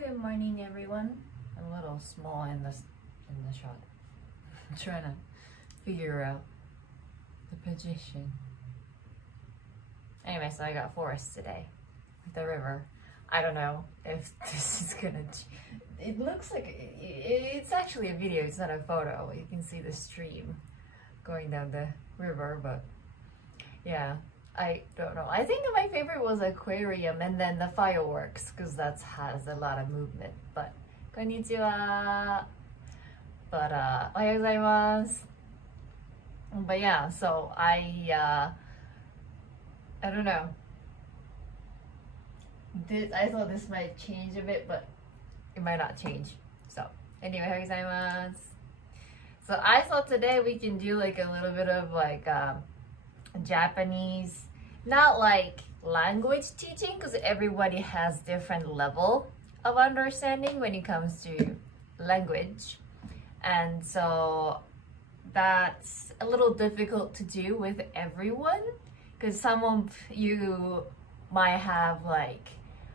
Good morning, everyone. I'm a little small in the shot. I'm trying to figure out the position. Anyway, so I got forest today. The river. I don't know if this is gonna. It looks like it's actually a video. It's not a photo. You can see the stream going down the river, but yeah. I don't know. I think my favorite was aquarium and then the fireworks because that has a lot of movement. But konnichiwa. But ohayou gozaimasu. But yeah, so I don't know. I thought this might change a bit, but it might not change. So anyway, ohayou gozaimasu. So I thought today we can do like a little bit of like Japanese, not like language teaching because everybody has different level of understanding when it comes to language, and so that's a little difficult to do with everyone because some of you might have like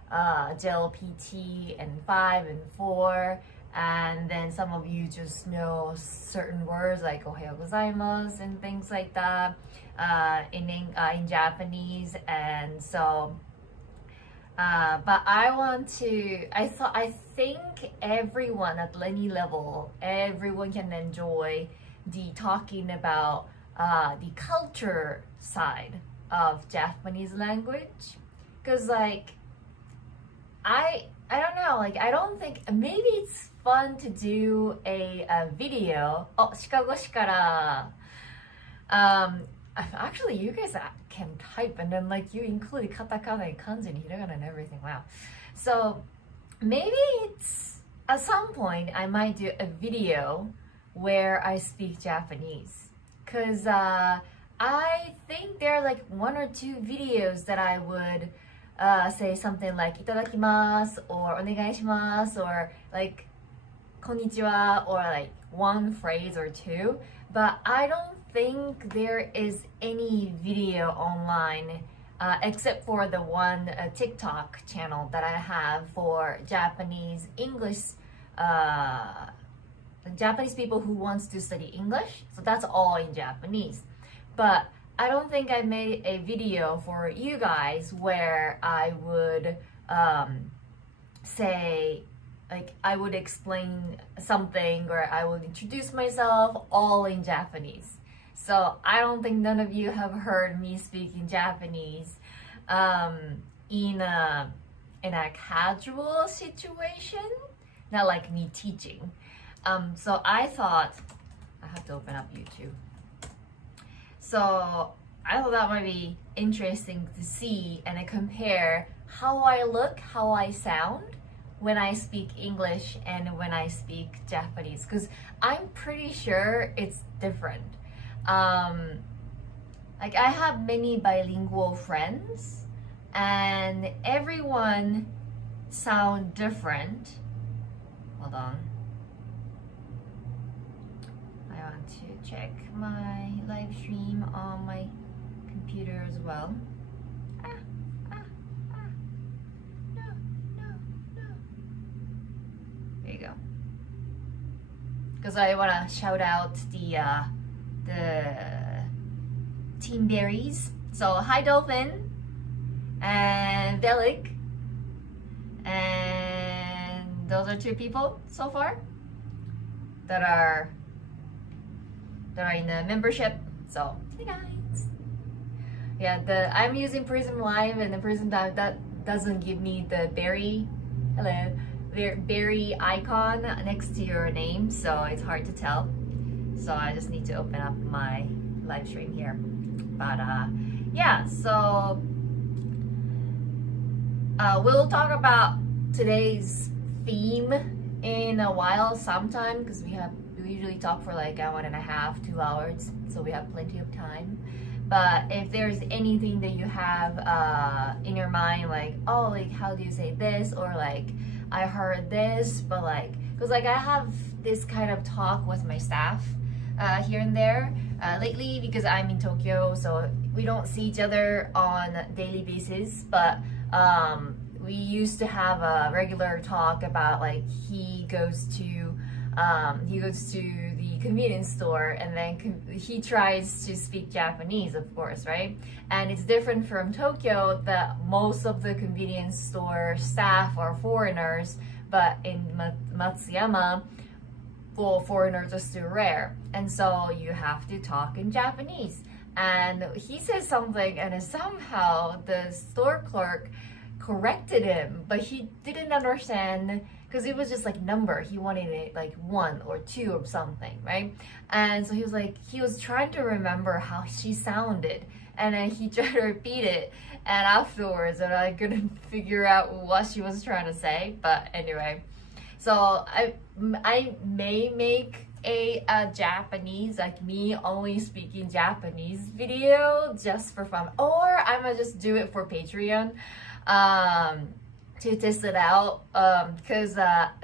JLPT and 5 and 4, and then some of you just know certain words like ohayou gozaimasu and things like that in Japanese. And so but I think everyone at any level, everyone can enjoy the talking about the culture side of Japanese language, because like I don't know, like I don't think, maybe it's fun to do a video. Oh, Chicago-shi kara. Actually, you guys can type and then like you include katakana and kanji and hiragana and everything. Wow. So maybe it's at some point I might do a video where I speak Japanese, because I think there are like 1 or 2 videos that I would say something like itadakimasu or onegaishimasu or like konnichiwa, or like 1 phrase or 2, but I don't think there is any video online except for the one TikTok channel that I have for Japanese Japanese people who wants to study English. So that's all in Japanese. But I don't think I made a video for you guys where I would say, like I would explain something or I would introduce myself all in Japanese. So I don't think none of you have heard me speaking Japanese in a casual situation, not like me teaching. So I thought, I have to open up YouTube. So I thought that might be interesting to see and compare how I look, how I sound when I speak English and when I speak Japanese, because I'm pretty sure it's different. Like I have many bilingual friends and everyone sound different. Hold on. I want to check my live stream on my computer as well. There you go. Because I want to shout out the Team Berries. So hi Dolphin and Delic, and those are 2 people so far that are in the membership. So hey guys. Yeah, I'm using Prism Live, and the Prism that doesn't give me the berry berry icon next to your name, so it's hard to tell. So I just need to open up my live stream here. But yeah, so we'll talk about today's theme in a while sometime, because we usually talk for like 1.5 to 2 hours, so we have plenty of time. But if there's anything that you have in your mind, like, oh, like how do you say this, or like I heard this, but like, because like I have this kind of talk with my staff here and there lately, because I'm in Tokyo, so we don't see each other on a daily basis, but we used to have a regular talk about like he goes to the convenience store, and then he tries to speak Japanese, of course, right? And it's different from Tokyo, that most of the convenience store staff are foreigners, but in Matsuyama, well, foreigners are still rare, and so you have to talk in Japanese. And he said something, and somehow the store clerk corrected him, but he didn't understand, because it was just like number. He wanted it like 1 or 2 or something, right? And so he was trying to remember how she sounded, and then he tried to repeat it, and afterwards, and I couldn't figure out what she was trying to say. But anyway, so I may make a Japanese, like me only speaking Japanese video just for fun, or I'm gonna just do it for Patreon. To test it out, because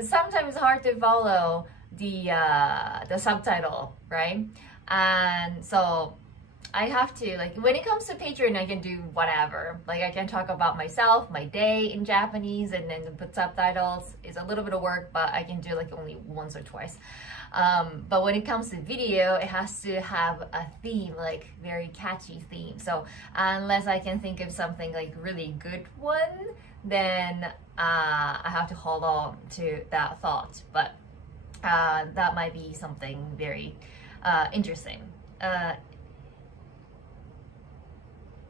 sometimes it's hard to follow the subtitle, right? And so I have to, like, when it comes to Patreon, I can do whatever. Like, I can talk about myself, my day in Japanese, and then put subtitles. It's a little bit of work, but I can do like only once or twice. But when it comes to video, it has to have a theme, like very catchy theme. So unless I can think of something like really good one, then I have to hold on to that thought. But that might be something very interesting.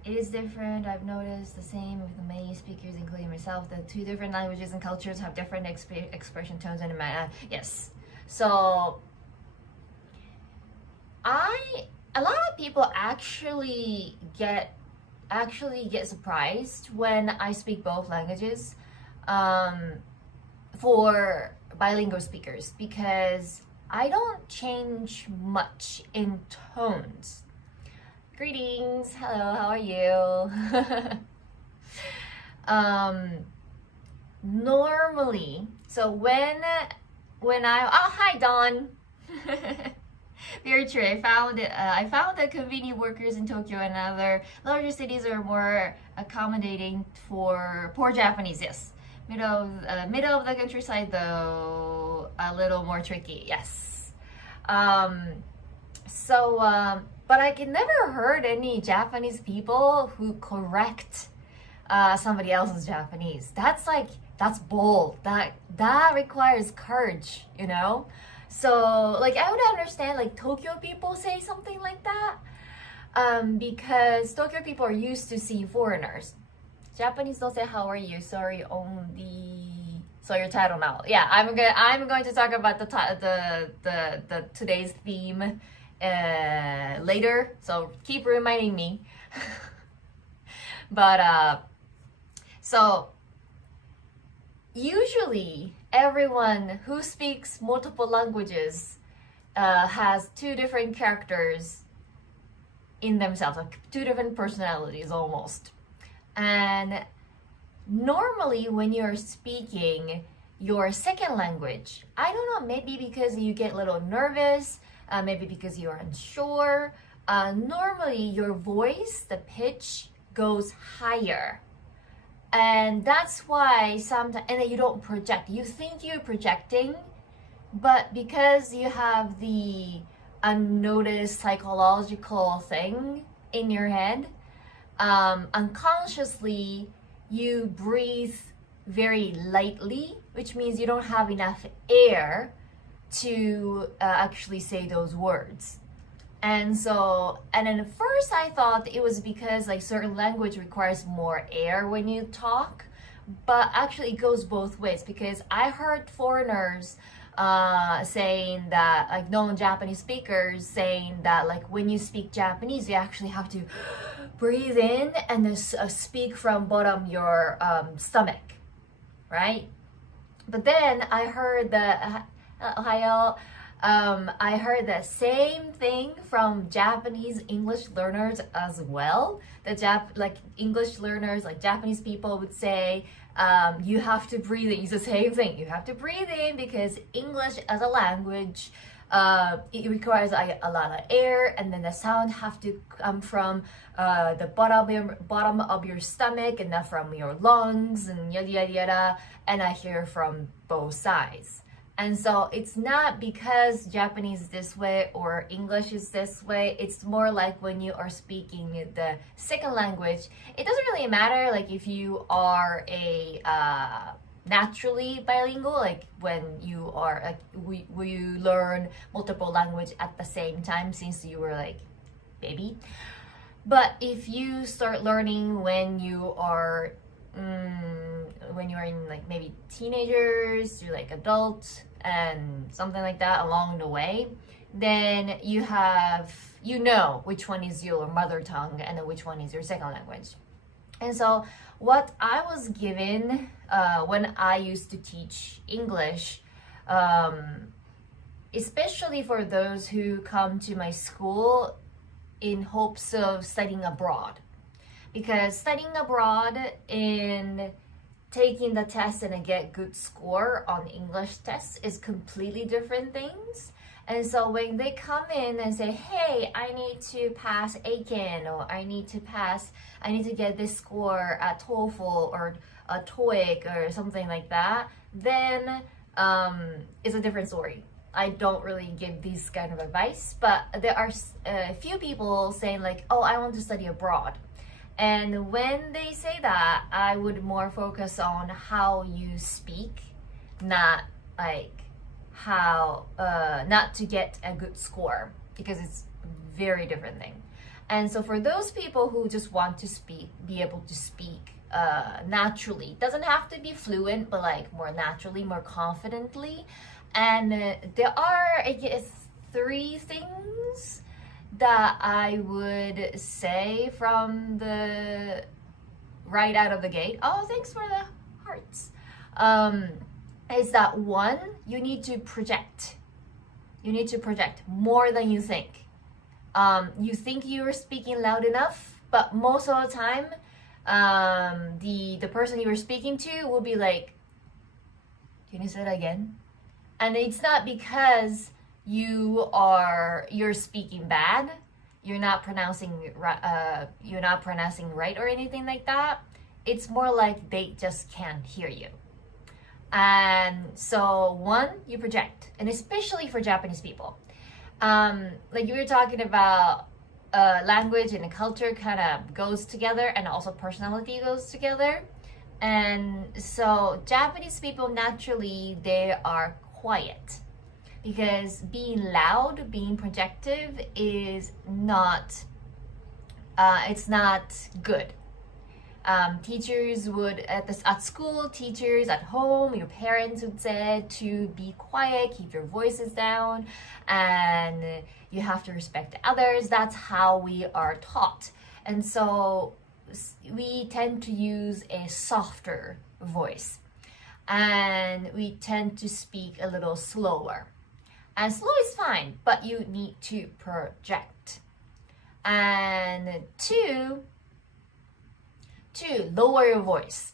It is different. I've noticed the same with many speakers, including myself. The 2 different languages and cultures have different expression tones and yes. So a lot of people actually get surprised when I speak both languages for bilingual speakers, because I don't change much in tones. Greetings, hello, how are you? Normally, so when I, oh, hi Dawn. Very true. I found that convenient workers in Tokyo and other larger cities are more accommodating for poor Japanese. Yes, middle of the countryside though, a little more tricky. Yes. But I can never heard any Japanese people who correct somebody else's Japanese. That's bold. That requires courage, you know? So like I would understand like Tokyo people say something like that, because Tokyo people are used to see foreigners. Japanese don't say how are you, sorry only. So your title now. Yeah, I'm going to talk about the today's theme later. So keep reminding me. But so usually everyone who speaks multiple languages has 2 different characters in themselves, like 2 different personalities almost. And normally when you're speaking your second language, I don't know, maybe because you get a little nervous, maybe because you're unsure, normally your voice, the pitch goes higher. And that's why sometimes, and then you don't project. You think you're projecting, but because you have the unnoticed psychological thing in your head, unconsciously you breathe very lightly, which means you don't have enough air to actually say those words. And then at first I thought it was because like certain language requires more air when you talk, but actually it goes both ways, because I heard foreigners saying that, like non-Japanese speakers saying that like when you speak Japanese, you actually have to breathe in and then speak from bottom your stomach, right? But then I heard that, Ohio, I heard the same thing from Japanese English learners as well. Like English learners, like Japanese people would say, you have to breathe in. It's the same thing. You have to breathe in because English as a language It requires a lot of air, and then the sound have to come from the bottom of your stomach and not from your lungs and yada yada yada. And I hear from both sides. And so it's not because Japanese is this way or English is this way. It's more like when you are speaking the second language, it doesn't really matter like if you are a naturally bilingual, like when you are like you learn multiple language at the same time since you were like baby. But if you start learning when you are in like maybe teenagers to like adults and something like that along the way, then you know which one is your mother tongue and then which one is your second language. And so what I was given when I used to teach English, especially for those who come to my school in hopes of studying abroad, because studying abroad and taking the test and get good score on English tests is completely different things. And so when they come in and say, hey, I need to pass Aiken, or I need to get this score at TOEFL or a TOEIC or something like that, then it's a different story. I don't really give these kind of advice, but there are a few people saying like, oh, I want to study abroad. And when they say that, I would more focus on how you speak, not like how not to get a good score, because it's very different thing. And so for those people who just want to be able to speak naturally, doesn't have to be fluent, but like more naturally, more confidently. And there are, I guess, 3 things that I would say from the right out of the gate. Oh, thanks for the hearts. Is that 1, you need to project. You need to project more than you think. You think you're speaking loud enough, but most of the time, the person you were speaking to will be like, can you say that again? And it's not because you're speaking bad, you're not pronouncing right or anything like that. It's more like they just can't hear you. And so 1, you project, and especially for Japanese people, like you were talking about, language and culture kind of goes together, and also personality goes together. And so Japanese people naturally, they are quiet, because being loud, being projective is not, it's not good. Teachers would, at school, teachers at home, your parents would say to be quiet, keep your voices down, and you have to respect others. That's how we are taught. And so we tend to use a softer voice, and we tend to speak a little slower. And slow is fine, but you need to project. And 2, lower your voice.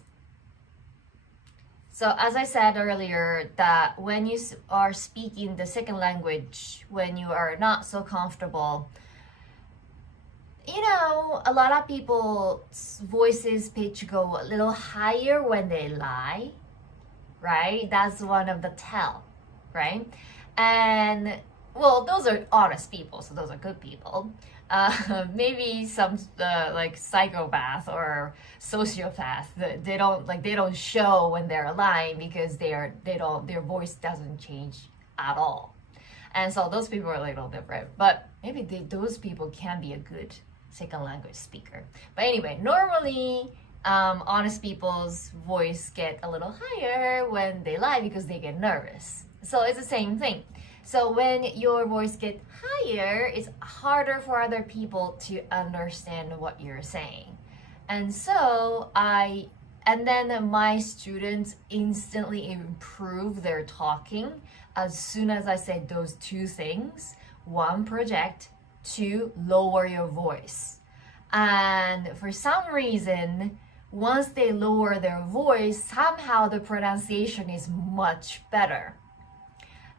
So as I said earlier, that when you are speaking the second language, when you are not so comfortable, a lot of people's voices pitch go a little higher when they lie, right? That's one of the tell, right? And well, those are honest people, so those are good people. Maybe some like psychopath or sociopath, they don't show when they're lying, because their voice doesn't change at all. And so those people are a little different, but maybe those people can be a good second language speaker. But anyway, normally honest people's voice get a little higher when they lie, because they get nervous. So it's the same thing. So when your voice gets higher, it's harder for other people to understand what you're saying. And so then my students instantly improve their talking as soon as I said those 2 things. 1, project. 2, lower your voice. And for some reason, once they lower their voice, somehow the pronunciation is much better.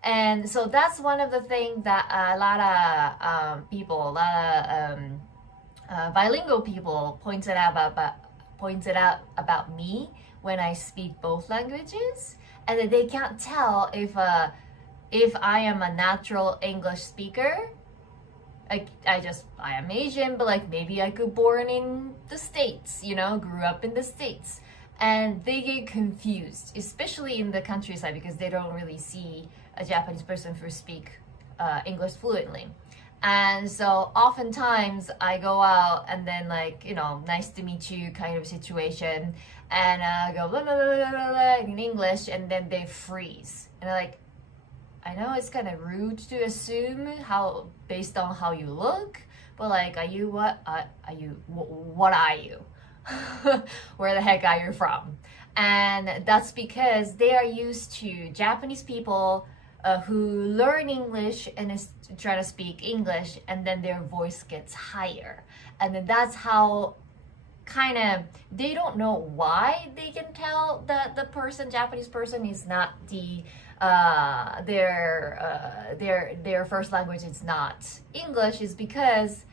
And so that's one of the things that a lot of people, a lot of bilingual people pointed out about me when I speak both languages, and that they can't tell if I am a natural English speaker. I am Asian, but like maybe I could born in the States, grew up in the States. And they get confused, especially in the countryside, because they don't really see a Japanese person who speak English fluently. And so oftentimes I go out and then nice to meet you kind of situation, and I go blah, blah, blah, blah, blah, blah, in English, and then they freeze. And they're like, I know it's kind of rude to assume based on how you look, but like, are you what are you? Where the heck are you from? And that's because they are used to Japanese people who learn English and is trying to speak English, and then their voice gets higher. And then that's how they don't know why they can tell that the Japanese person is not their first language is not English, is because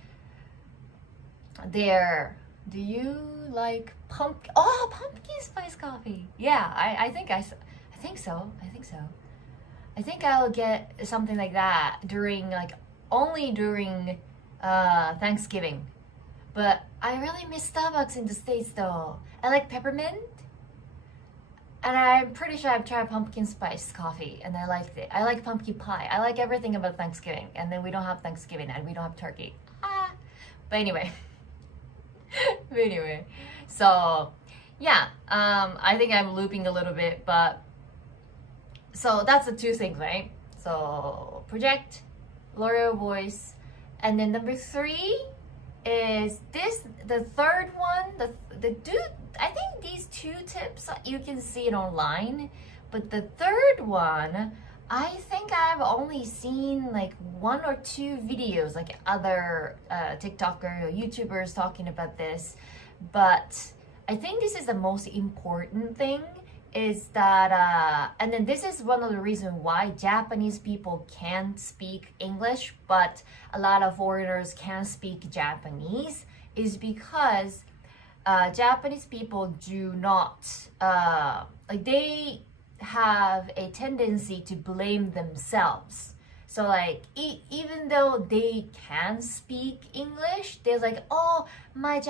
do you like pumpkin spice coffee? Yeah, I think so. I think I'll get something like that only during Thanksgiving. But I really miss Starbucks in the States though. I like peppermint. And I'm pretty sure I've tried pumpkin spice coffee and I liked it. I like pumpkin pie. I like everything about Thanksgiving. And then we don't have Thanksgiving and we don't have turkey. But anyway. So yeah, I think I'm looping a little bit, but so that's the two things, right? So project, lower your voice, and then number 3 is the third one, the dude. I think these 2 tips you can see it online, but the third one, I think I've only seen like 1 or 2 videos, like other TikTokers or YouTubers talking about this. But I think this is the most important thing, is that, and then this is one of the reasons why Japanese people can't speak English, but a lot of foreigners can speak Japanese, is because Japanese people do not, they have a tendency to blame themselves. So like, even though they can speak English, they're like, oh, my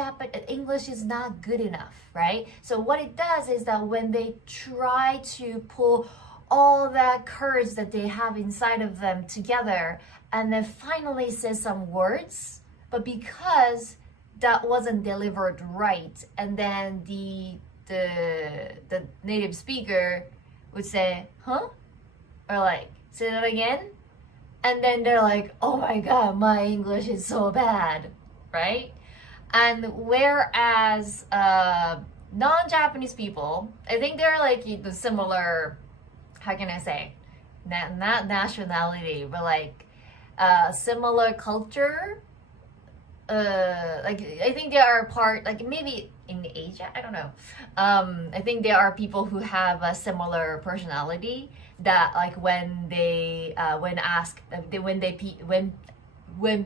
English is not good enough, right? So what it does is that when they try to pull all that courage that they have inside of them together, and then finally say some words, but because that wasn't delivered right, and then the native speaker would say, huh? Or like, say that again? And then they're like, oh my god, my English is so bad, right? And whereas non-Japanese people, I think they're like the similar, how can I say, not nationality, but like similar culture. I think they are part, like maybe in Asia, I don't know. I think there are people who have a similar personality, that like when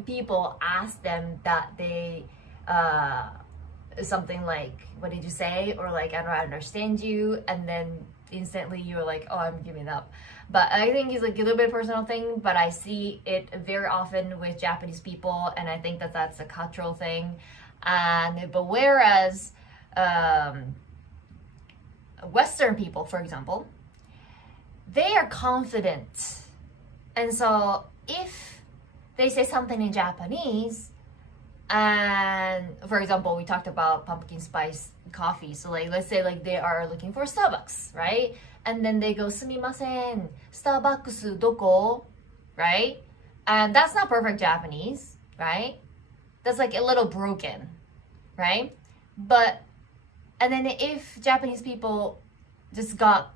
people ask them that they something like, what did you say, or like, I don't understand you, and then instantly you're like, oh, I'm giving up. But I think it's like a little bit personal thing, but I see it very often with Japanese people, and I think that that's a cultural thing. But whereas Western people, for example, they are confident, and so if they say something in Japanese, and for example, we talked about pumpkin spice coffee, so like, let's say like they are looking for Starbucks, right? And then they go, sumimasen, Starbucks doko, right? And that's not perfect Japanese, right? That's like a little broken, right? And then if Japanese people just got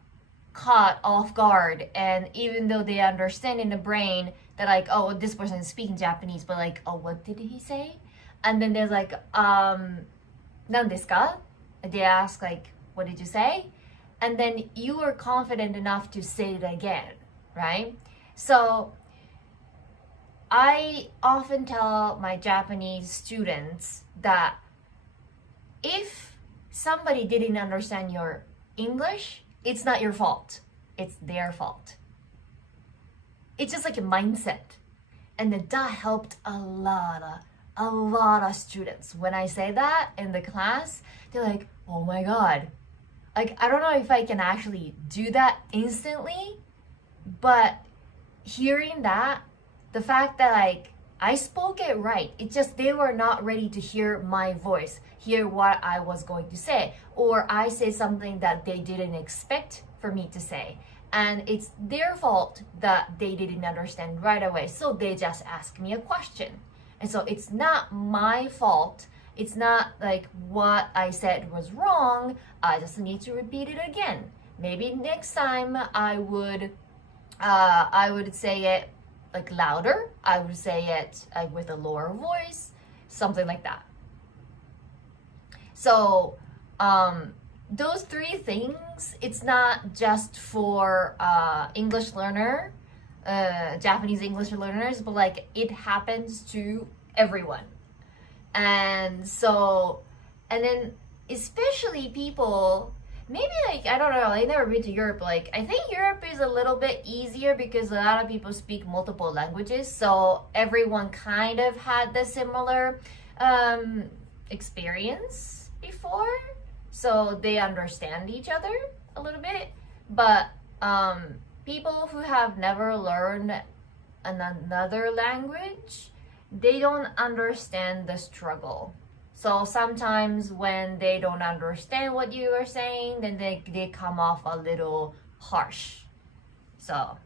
caught off guard, and even though they understand in the brain that like, oh, this person is speaking Japanese, but like, oh, what did he say? And then there's like, "nan desu ka?" They ask like, what did you say? And then you are confident enough to say it again, right? So I often tell my Japanese students that if somebody didn't understand your English, it's not your fault. It's their fault. It's just like a mindset. And that helped a lot of students. When I say that in the class, they're like, oh my God. Like, I don't know if I can actually do that instantly, but hearing that, the fact that like I spoke it right, it's just they were not ready to hear my voice, hear what I was going to say, or I say something that they didn't expect for me to say. And it's their fault that they didn't understand right away. So they just ask me a question. And so it's not my fault. It's not like what I said was wrong. I just need to repeat it again. Maybe next time I would say it like louder. I would say it like with a lower voice, something like that. So those three things, it's not just for English learner, Japanese English learners, but like it happens to everyone. And so, and then especially people, maybe like, I don't know, I've never been to Europe. Like, I think Europe is a little bit easier because a lot of people speak multiple languages. So everyone kind of had the similar experience before. So they understand each other a little bit. But people who have never learned another language, they don't understand the struggle. So sometimes when they don't understand what you are saying, then they come off a little harsh. So,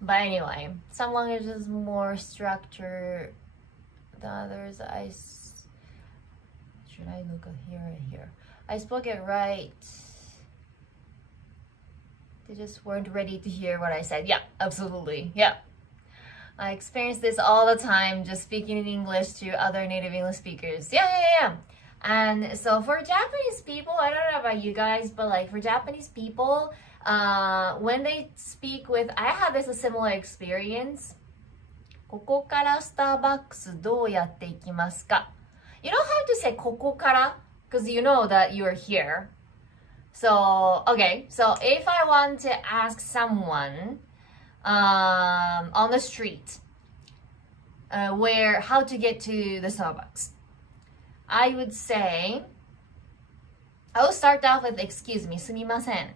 but anyway, some languages more structured than others. Should I look at here and here? I spoke it right. They just weren't ready to hear what I said. Yeah, absolutely. Yeah. I experience this all the time, just speaking in English to other native English speakers. Yeah. And so for Japanese people, I don't know about you guys, but like for Japanese people, when they speak with, I had this a similar experience. ここからスターバックスどうやって行きますか? You don't have to say ここから because you know that you're here. So, okay, so if I want to ask someone on the street how to get to the Starbucks, I would say, I'll start off with excuse me, すみません,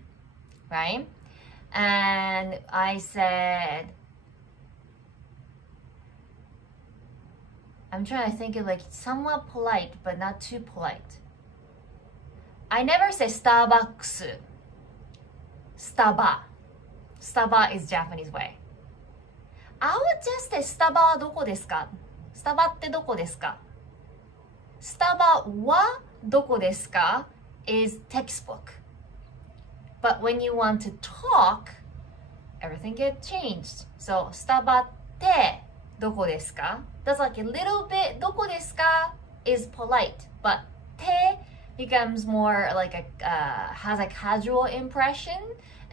right? And I said, I'm trying to think of like somewhat polite but not too polite. I never say Starbucks. Staba is Japanese way. I would just say スタバはどこですか? スタバってどこですか? スタバはどこですか is textbook. But when you want to talk, everything gets changed. So スタバってどこですか? That's like a little bit どこですか is polite, but て becomes more like has a casual impression.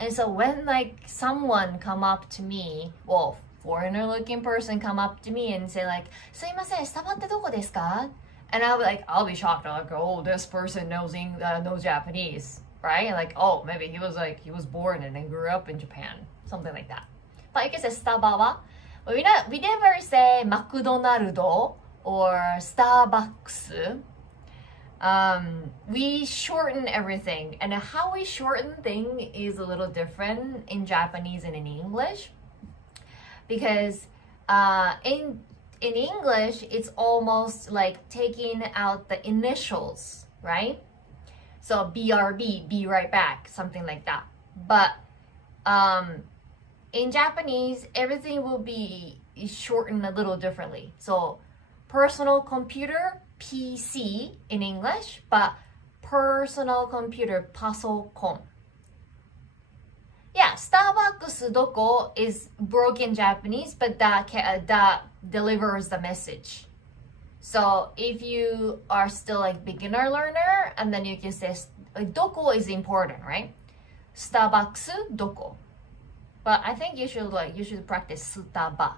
And so when like someone come up to me, well, foreigner looking person come up to me and say like, すいません、スタバってどこですか? And I'll be shocked. I'm like, oh, this person knows Japanese, right? Like, oh, maybe he was born and then grew up in Japan, something like that. But I guess it's スタバは, but we never say マクドナルド or Starbucks. We shorten everything, and how we shorten thing is a little different in Japanese and in English, because in English it's almost like taking out the initials, right? So BRB, be right back, something like that. But in Japanese, everything will be shortened a little differently. So personal computer, PC in English, but personal computer, パソコン. Yeah, Starbucks どこ is broken Japanese, but that delivers the message. So if you are still like beginner learner, and then you can say どこ is important, right? Starbucks どこ. But I think you should practice staba.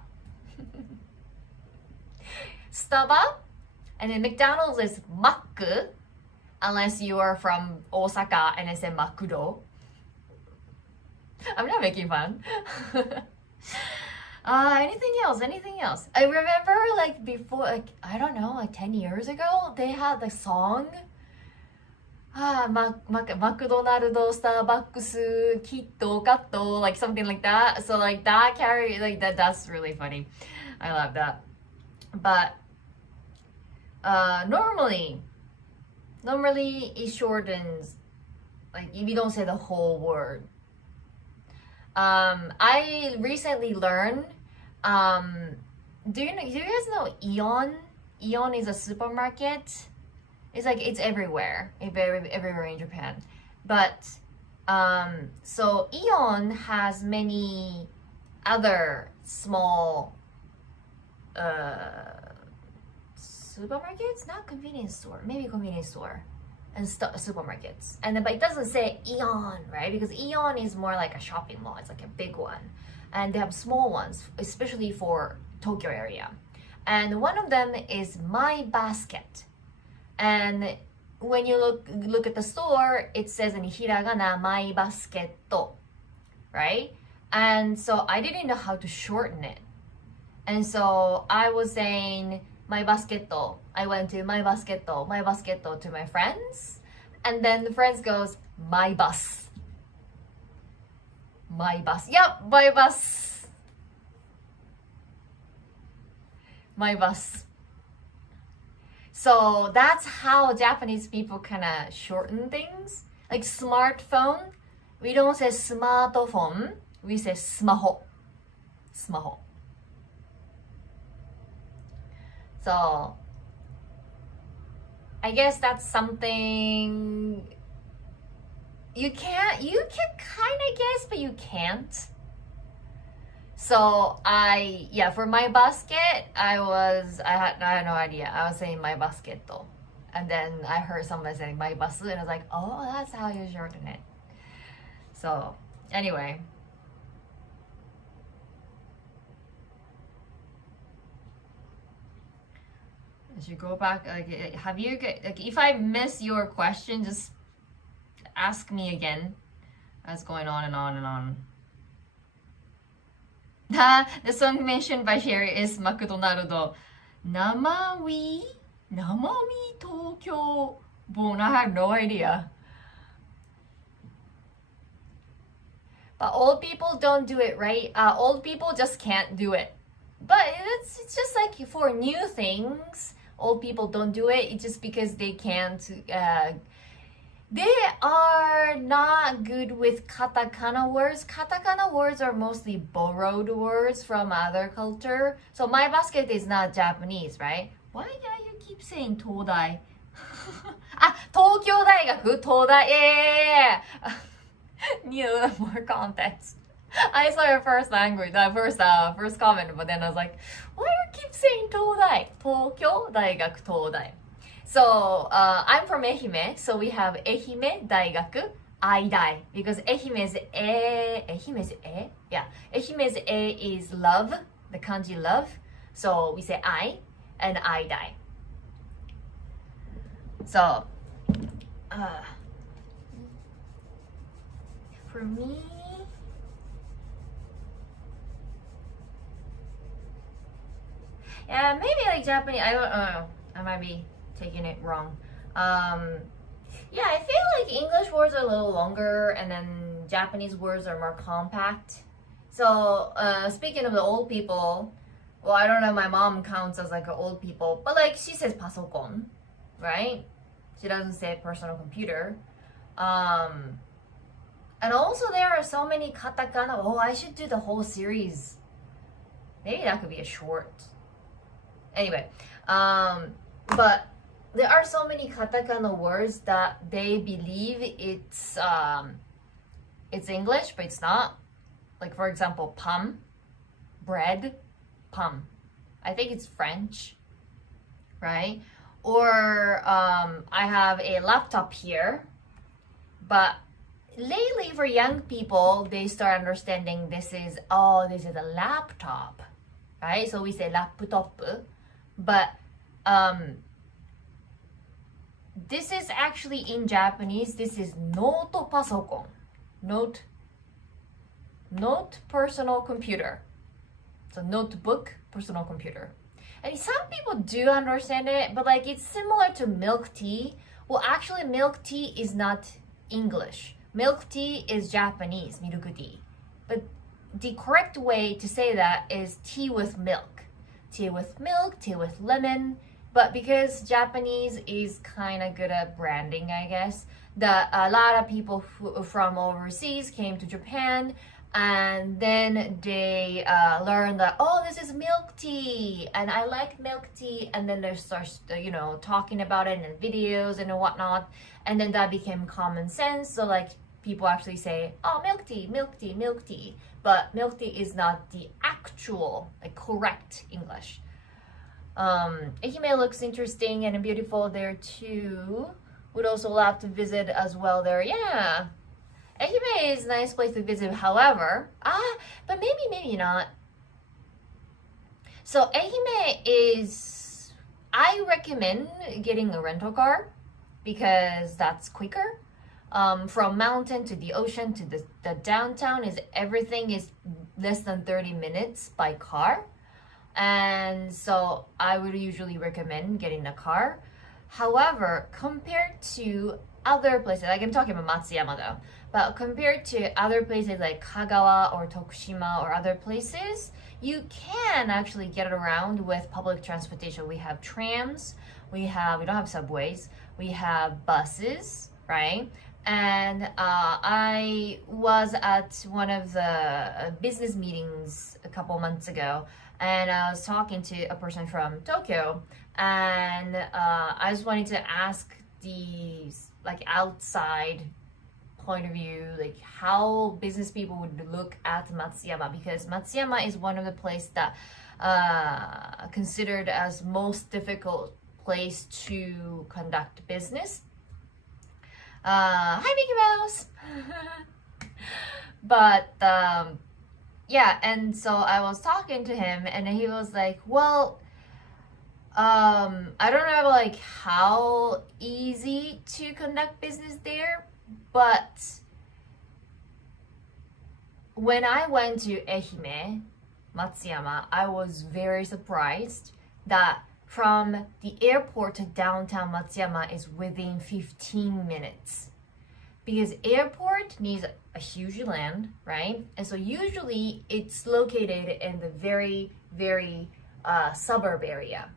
Staba, and then McDonald's is Mac, unless you are from Osaka and it's a Makudo. I'm not making fun. Anything else? I remember like before, like I don't know, like 10 years ago, they had the song. McDonald's, Starbucks, Kitto, Katto, like something like that. So like that carry like that's really funny. I love that. But normally it shortens, like if you don't say the whole word. I recently learned, do you guys know Aeon? Aeon is a supermarket. It's like it's everywhere in Japan. But so Aeon has many other small supermarkets, not convenience store, maybe convenience store and supermarkets. And then, but it doesn't say Aeon, right? Because Aeon is more like a shopping mall. It's like a big one, and they have small ones, especially for Tokyo area. And one of them is My Basket. And when you look at the store, it says in hiragana My Basket, right? And so I didn't know how to shorten it. And so I was saying My Basket. I went to My Basket to my friends. And then the friends goes, My bus. My bus. Yep, my bus. My bus. So that's how Japanese people kind of shorten things. Like smartphone, we don't say smartphone, we say smaho. Smaho. So I guess that's something you can kind of guess, but you can't. So for My Basket, I had no idea. I was saying My Basket, and then I heard somebody saying My Bus, and I was like, oh, that's how you shorten it. So anyway. I should go back. Like, if I miss your question, just ask me again. That's going on and on and on. The song mentioned by Sherry is McDonald. Namawi Tokyo. Boom, I have no idea. But old people don't do it, right? Old people just can't do it. But it's just like for new things, old people don't do it. It's just because they can't. They are not good with katakana words. Katakana words are mostly borrowed words from other culture. So My Basket is not Japanese, right? Why do you keep saying Todai? Tokyo Daigaku, Todai. Yeah. Need a little more context. I saw your first comment, but then I was like, why do you keep saying Todai? Tokyo Daigaku Todai. So I'm from Ehime, so we have Ehime Daigaku Aidai, because Ehime's A, yeah. Ehime's A is love, the kanji love. So we say I and Aidai. So for me, yeah, maybe like Japanese, I don't know, I might be taking it wrong. Yeah, I feel like English words are a little longer and then Japanese words are more compact. So speaking of the old people, well, I don't know, my mom counts as like an old people, but like she says pasokon, right? She doesn't say personal computer. And also there are so many katakana. Oh, I should do the whole series. Maybe that could be a short. Anyway, but there are so many katakana words that they believe it's English, but it's not. Like for example, pomme, bread, pomme. I think it's French, right? Or I have a laptop here, but lately for young people, they start understanding this is a laptop, right? So we say laptop, but this is actually in Japanese, this is note pasokon, note personal computer. So notebook, personal computer. And some people do understand it, but like it's similar to milk tea. Well, actually milk tea is not English. Milk tea is Japanese, milk tea. But the correct way to say that is tea with milk. Tea with milk, tea with lemon. But because Japanese is kind of good at branding, I guess, that a lot of people from overseas came to Japan, and then they learned that, oh, this is milk tea and I like milk tea, and then they start talking about it in videos and whatnot, and then that became common sense. So like people actually say, oh, milk tea, milk tea, milk tea, but milk tea is not the actual like correct English. Ehime looks interesting and beautiful there too. Would also love to visit as well there. Yeah, Ehime is a nice place to visit, however, but maybe not. So Ehime is, I recommend getting a rental car because that's quicker. From mountain to the ocean to the downtown everything is less than 30 minutes by car. And so I would usually recommend getting a car. However, compared to other places, like I'm talking about Matsuyama though, but compared to other places like Kagawa or Tokushima or other places, you can actually get around with public transportation. We have trams, we don't have subways, we have buses, right? And I was at one of the business meetings a couple months ago, and I was talking to a person from Tokyo, and I just wanted to ask the like outside point of view, like how business people would look at Matsuyama, because Matsuyama is one of the places that considered as most difficult place to conduct business. Hi Mickey Mouse. But yeah, and so I was talking to him, and he was like, well, I don't know like how easy to conduct business there, but when I went to Ehime, Matsuyama, I was very surprised that from the airport to downtown Matsuyama is within 15 minutes. Because airport needs a huge land, right? And so usually it's located in the very, very suburb area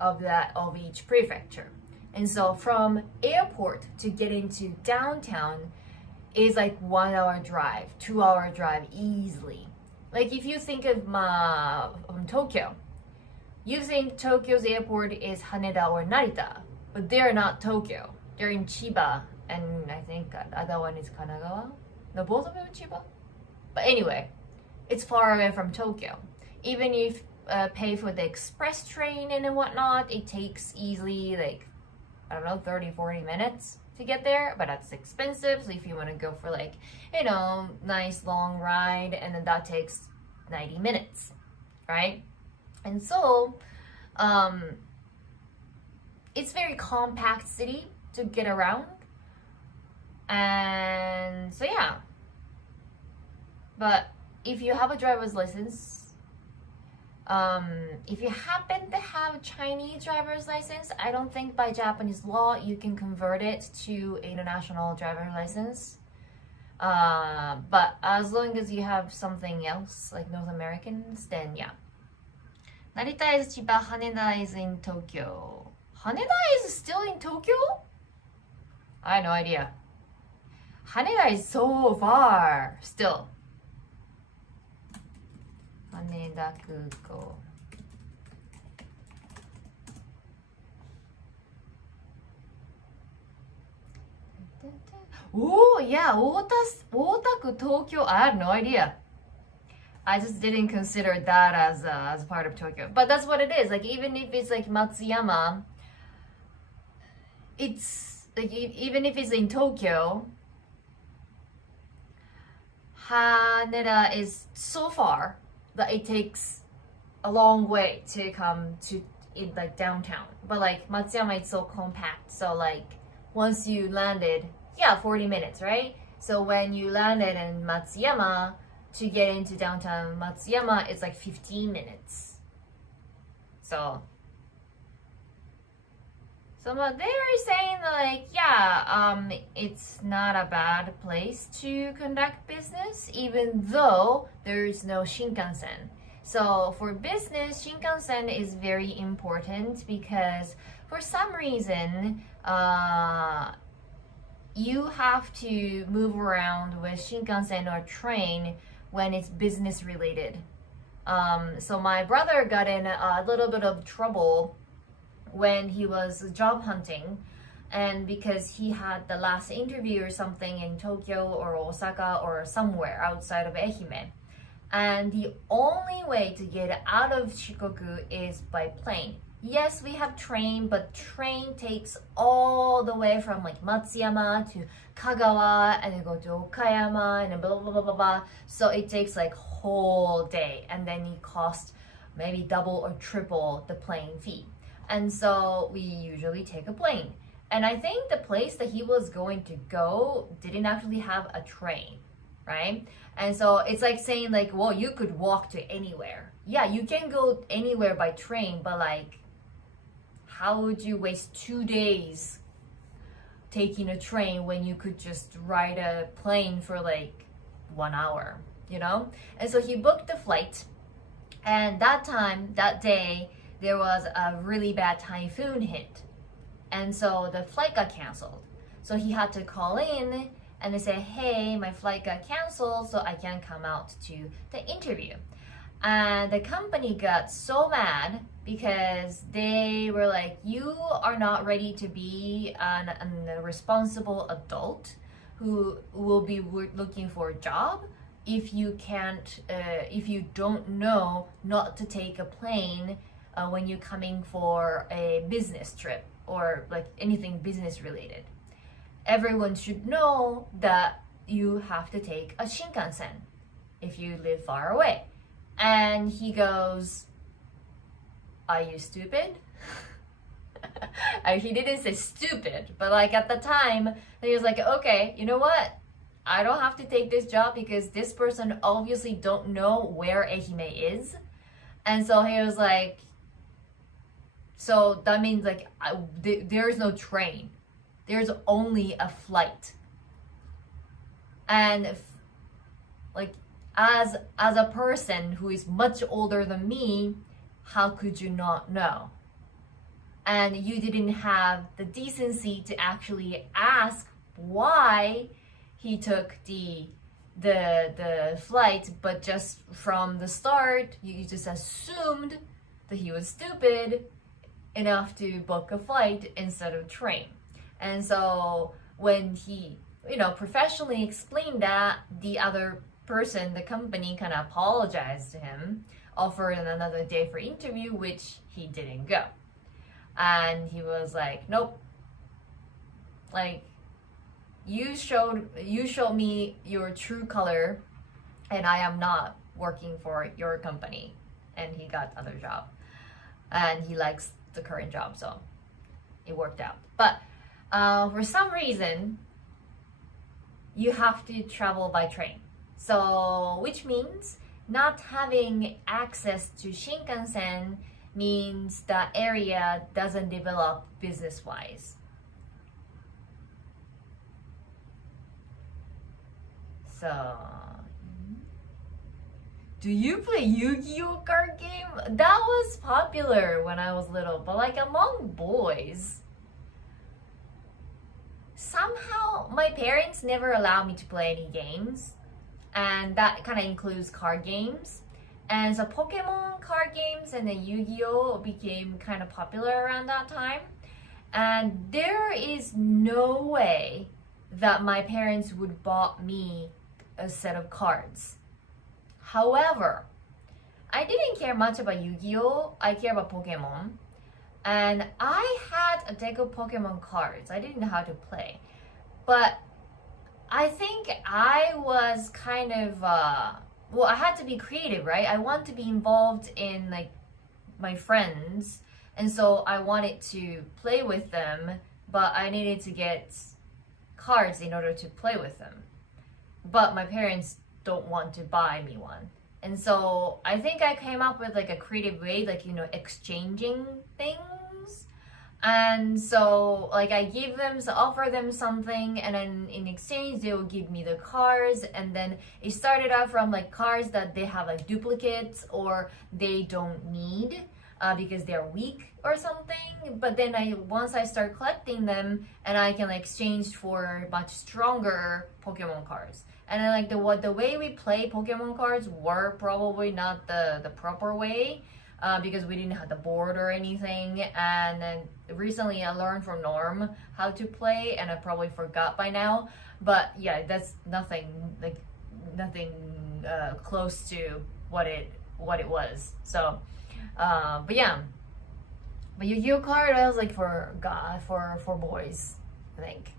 of each prefecture. And so from airport to get into downtown is like 1 hour drive, 2 hour drive easily. Like if you think of Tokyo, you think Tokyo's airport is Haneda or Narita, but they're not Tokyo. They're in Chiba, and I think the other one is Kanagawa. No, both of them are Chiba. But anyway, it's far away from Tokyo. Even if pay for the express train and whatnot, it takes easily like, I don't know, 30-40 minutes to get there, but that's expensive. So if you want to go for like, nice long ride, and then that takes 90 minutes, right? And so it's very compact city to get around. And so yeah, but if you have a driver's license, if you happen to have a Chinese driver's license, I don't think by Japanese law you can convert it to international driver's license. But as long as you have something else like North Americans, then yeah. Narita is Chiba, Haneda is in Tokyo. Haneda is still in Tokyo? I have no idea. Haneda is so far still. Haneda Kuko. Oh yeah, Otaku Tokyo. I have no idea. I just didn't consider that as part of Tokyo. But that's what it is. Like even if it's like Matsuyama, it's like even if it's in Tokyo, Haneda is so far that it takes a long way to come to in like downtown. But like Matsuyama is so compact. So like once you landed, 40 minutes, right? So when you landed in Matsuyama to get into downtown Matsuyama, it's like 15 minutes. So they were saying like, it's not a bad place to conduct business, even though there is no Shinkansen. So for business, Shinkansen is very important because for some reason, you have to move around with Shinkansen or train when it's business related. So my brother got in a little bit of trouble when he was job hunting, and because he had the last interview or something in Tokyo or Osaka or somewhere outside of Ehime, and the only way to get out of Shikoku is by plane. Yes, we have train, but train takes all the way from like Matsuyama to Kagawa and then go to Okayama and then blah blah blah blah blah. So it takes like whole day, and then it costs maybe double or triple the plane fee. And so we usually take a plane. And I think the place that he was going to go didn't actually have a train, right? And so it's like saying like, well, you could walk to anywhere. Yeah, you can go anywhere by train, but like, how would you waste 2 days taking a train when you could just ride a plane for like 1 hour, you know? And so he booked the flight, and that day, there was a really bad typhoon hit. And so the flight got canceled. So he had to call in and they say, hey, my flight got canceled, so I can't come out to the interview. And the company got so mad because they were like, you are not ready to be a responsible adult who will be looking for a job if you don't know not to take a plane when you're coming for a business trip or like anything business related. Everyone should know that you have to take a Shinkansen if you live far away. And he goes, are you stupid? He didn't say stupid, but like at the time, he was like, okay, you know what? I don't have to take this job because this person obviously don't know where Ehime is. And so he was like, so that means like there's no train. There's only a flight. And like as a person who is much older than me, how could you not know? And you didn't have the decency to actually ask why he took the flight, but just from the start, you just assumed that he was stupid enough to book a flight instead of train. And so when he, professionally explained that, the other person, the company, kind of apologized to him, offered another day for interview, which he didn't go. And he was like, nope. Like, you showed me your true color, and I am not working for your company. And he got another job. And he likes the current job, so it worked out. But for some reason, you have to travel by train. So, which means not having access to Shinkansen means the area doesn't develop business-wise. So, do you play Yu-Gi-Oh card game? That was popular when I was little, but like among boys. Somehow my parents never allowed me to play any games, and that kind of includes card games. And so Pokemon card games and then Yu-Gi-Oh became kind of popular around that time. And there is no way that my parents would bought me a set of cards. However, I didn't care much about Yu-Gi-Oh! I care about Pokemon. And I had a deck of Pokemon cards. I didn't know how to play. But I think I was kind of well, I had to be creative, right? I want to be involved in like my friends, and so I wanted to play with them, but I needed to get cards in order to play with them. But my parents don't want to buy me one. And so I think I came up with like a creative way, like, you know, exchanging things. And so like I give them, so offer them something, and then in exchange they will give me the cards. And then it started out from like cards that they have like duplicates or they don't need because they're weak or something. But then once I start collecting them, and I can like exchange for much stronger Pokemon cards. And then like the way we play Pokemon cards were probably not the proper way. Because we didn't have the board or anything. And then recently I learned from Norm how to play, and I probably forgot by now. But yeah, that's nothing close to what it was. So, but yeah, but Yu-Gi-Oh card I was like for boys, I think.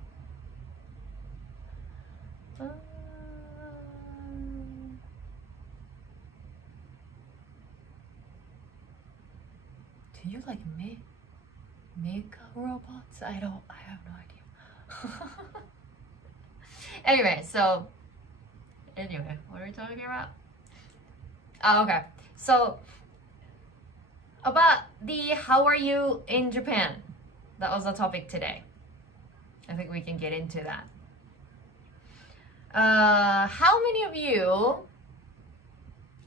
Do you like make robots? I have no idea. Anyway, what are we talking about? Oh, okay. So about the how are you in Japan? That was the topic today. I think we can get into that. How many of you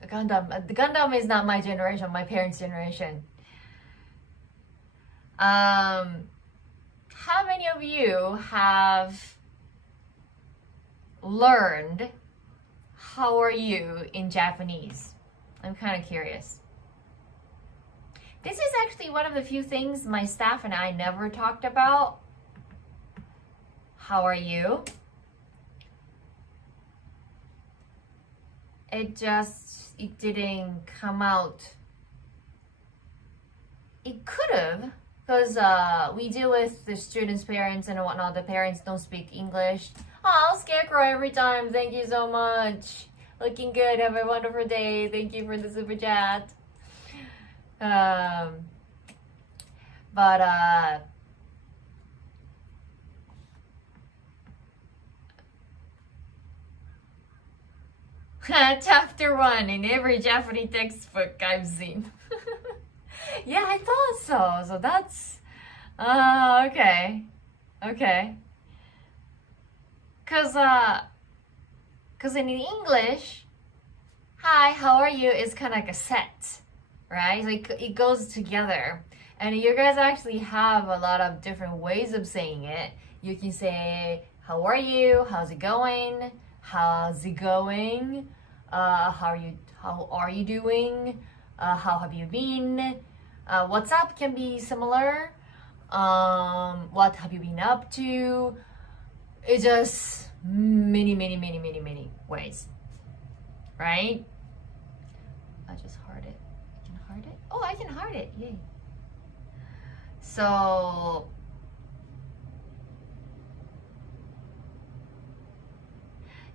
Gundam is not my generation, my parents' generation. How many of you have learned how are you in Japanese? I'm kind of curious. This is actually one of the few things my staff and I never talked about. How are you? It didn't come out. It could have, because we deal with the students' parents and whatnot. The parents don't speak English. Oh, Scarecrow every time. Thank you so much. Looking good. Have a wonderful day. Thank you for the super chat. Chapter 1 in every Japanese textbook I've seen. Yeah, I thought so. So that's okay. Okay. Cause in English, hi, how are you is kind of like a set, right? Like it goes together. And you guys actually have a lot of different ways of saying it. You can say, how are you? How's it going? How's it going? How are you doing? How have you been? What's up can be similar. What have you been up to? It's just many ways, right? I just heard it. I can heart it. Oh, I can heart it. Yay. So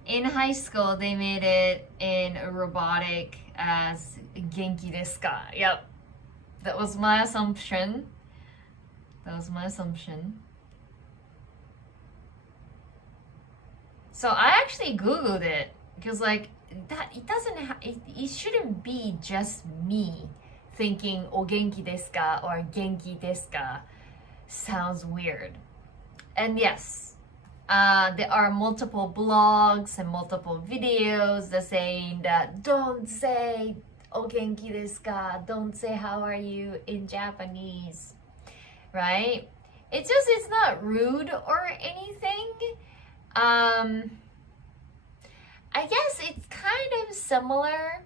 in high school, they made it in robotic as genki desu ka. Yep. That was my assumption. So I actually Googled it because like that it shouldn't be just me thinking ogenki desu ka or genki desu ka sounds weird. And yes, there are multiple blogs and multiple videos that saying that don't say ogenki desu ka, don't say how are you in Japanese, right? It's not rude or anything. I guess it's kind of similar.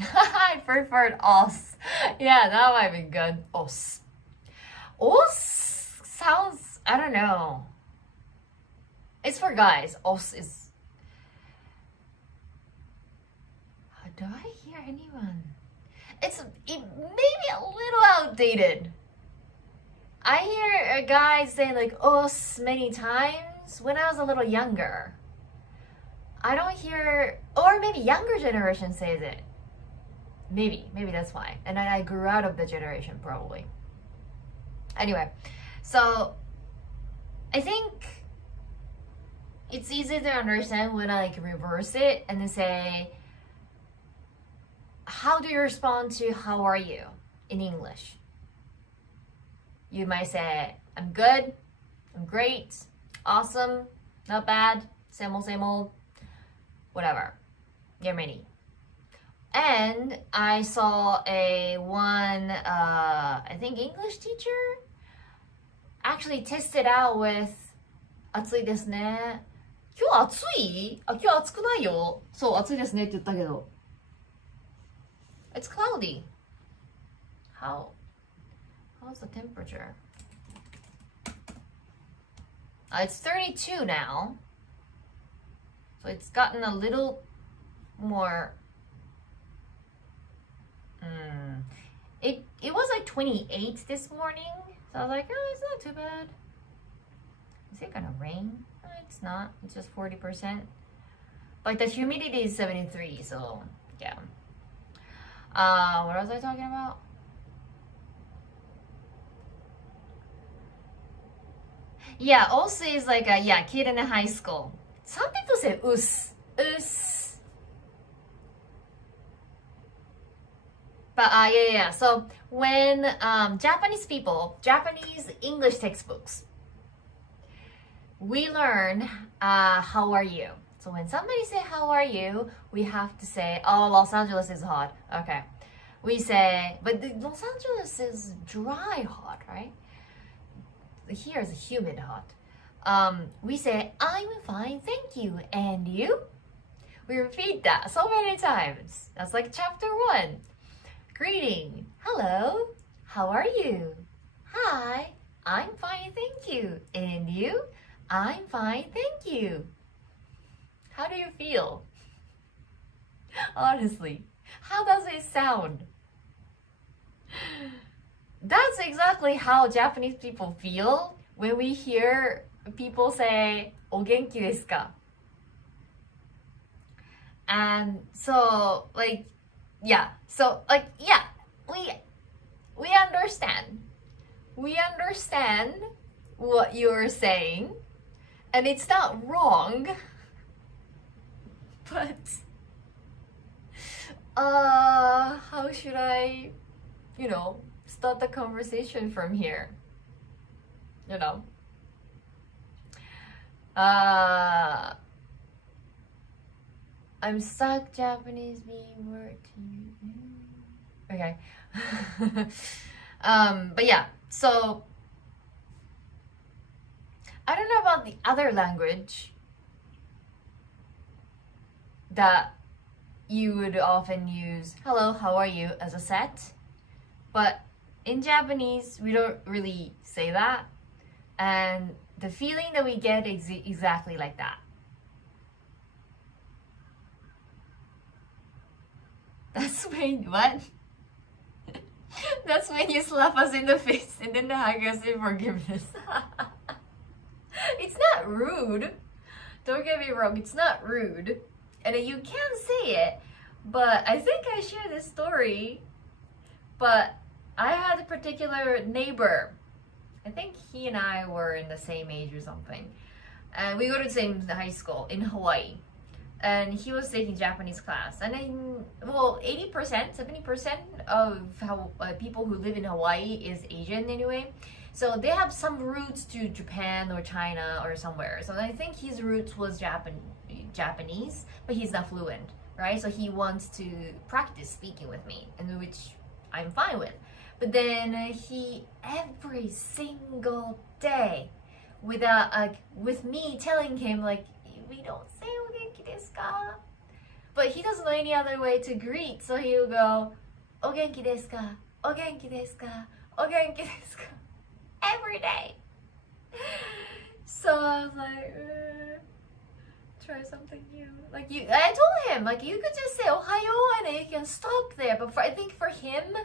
I preferred os. Yeah, that might be good. Os. Os sounds, I don't know. It's for guys. Os is. Do I hear anyone? It may be a little outdated. I hear a guy say like os many times when I was a little younger. I don't hear, or maybe younger generation says it. Maybe that's why. And then I grew out of the generation probably. Anyway, so I think it's easy to understand when I like reverse it and then say, how do you respond to how are you in English? You might say, I'm good, I'm great, awesome, not bad, same old, whatever. There are many. And I saw I think English teacher actually tested out with 暑いですね。今日暑い？あ、今日暑くないよ。そう、暑いですねって言ったけど。It's cloudy. How's the temperature? It's 32 now. So it's gotten a little more. It was like 28 this morning. So I was like, oh, it's not too bad. Is it gonna rain? No, it's not. It's just 40%. But the humidity is 73, so yeah. What was I talking about? Yeah, also is like a kid in a high school. Some people say us. But yeah. So when Japanese English textbooks, we learn how are you. So when somebody say how are you, we have to say, oh, Los Angeles is hot. Okay. We say, but Los Angeles is dry hot, right? Here is humid hot. We say, I'm fine, thank you. And you? We repeat that so many times. That's like chapter 1. Greeting. Hello. How are you? Hi. I'm fine, thank you. And you? I'm fine, thank you. How do you feel? Honestly, how does it sound? That's exactly how Japanese people feel when we hear people say, ogenki desu ka? And so, we understand. We understand what you're saying, and it's not wrong. But, how should I, start the conversation from here? I'm stuck Japanese being word to you. Okay. But yeah, so I don't know about the other language that you would often use hello, how are you as a set, but in Japanese we don't really say that, and the feeling that we get is exactly like that. That's when what? That's when you slap us in the face and then hug us in forgiveness. It's not rude. Don't get me wrong, it's not rude. And you can say it, but I think I shared this story. But I had a particular neighbor. I think he and I were in the same age or something. And we go to the same high school in Hawaii. And he was taking Japanese class. And then, 80%, 70% of people who live in Hawaii is Asian anyway. So they have some roots to Japan or China or somewhere. So I think his roots was Japanese, but he's not fluent, right? So he wants to practice speaking with me, and which I'm fine with. But then he, every single day, with me telling him, like, we don't say ogenki desu ka? But he doesn't know any other way to greet, so he'll go, ogenki desu ka? Ogenki desu ka? Ogenki desu ka? Every day. So I was like, try something new. I told him, you could just say ohayo and you can stop there. But I think for him,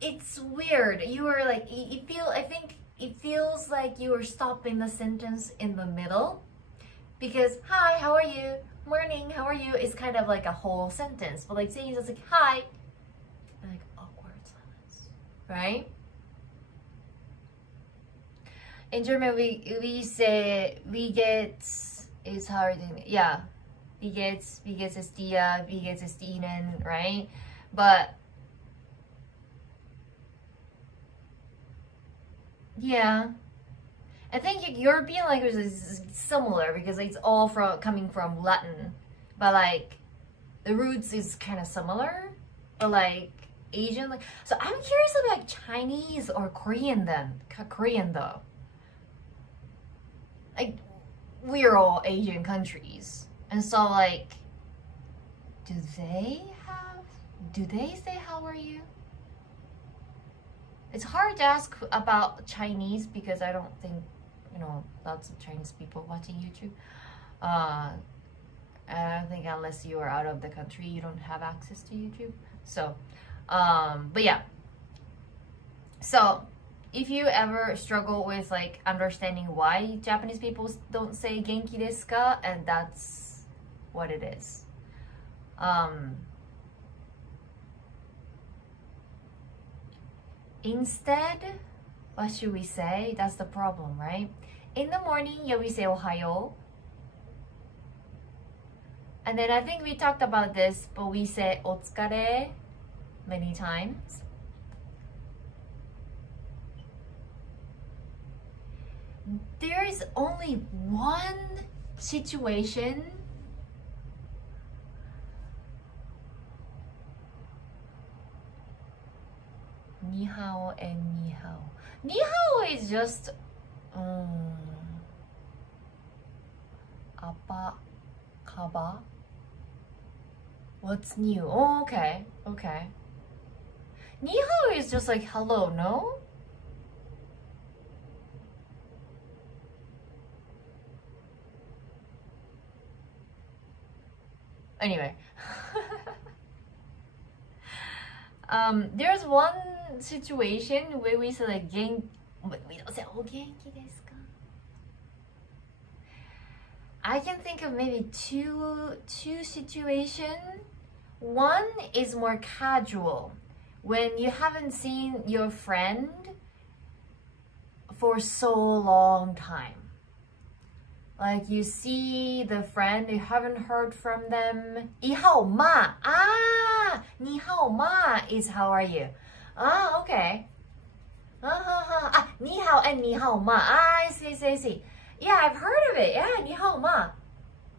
it's weird. You were like, I think it feels like you were stopping the sentence in the middle. Because hi, how are you? Morning, how are you? Is kind of like a whole sentence. But like saying just like hi, like awkward silence, right? In German, we say wie geht's is how are you doing? Yeah, wie geht's ist dir, wie geht's ist Ihnen, right? But yeah, I think European language is similar because it's all coming from Latin, but like the roots is kind of similar, but like Asian, like so. I'm curious about like Chinese or Korean then. Korean though, like we're all Asian countries, and so like, do they say how are you? It's hard to ask about Chinese because I don't think lots of Chinese people watching YouTube. I don't think unless you are out of the country, you don't have access to YouTube. So, but yeah. So, if you ever struggle with like understanding why Japanese people don't say genki desu ka, and that's what it is. Instead, what should we say? That's the problem, right? In the morning, we say ohayo. And then I think we talked about this, but we say otsukare many times. There is only one situation ni hao and ni hao. Ni hao is just apa kaba. What's new? Oh, okay. Ni hao is just like hello, no? Anyway. There's one situation where we say like we don't say ogenki desu ka. I can think of maybe two situations. One is more casual, when you haven't seen your friend for so long time. Like you see the friend, you haven't heard from them. 你好吗? Ah, 你好吗 is how are you? Ah, okay. Ah, 你好 and 你好吗? Ah, I see. Yeah, I've heard of it. Yeah, 你好吗?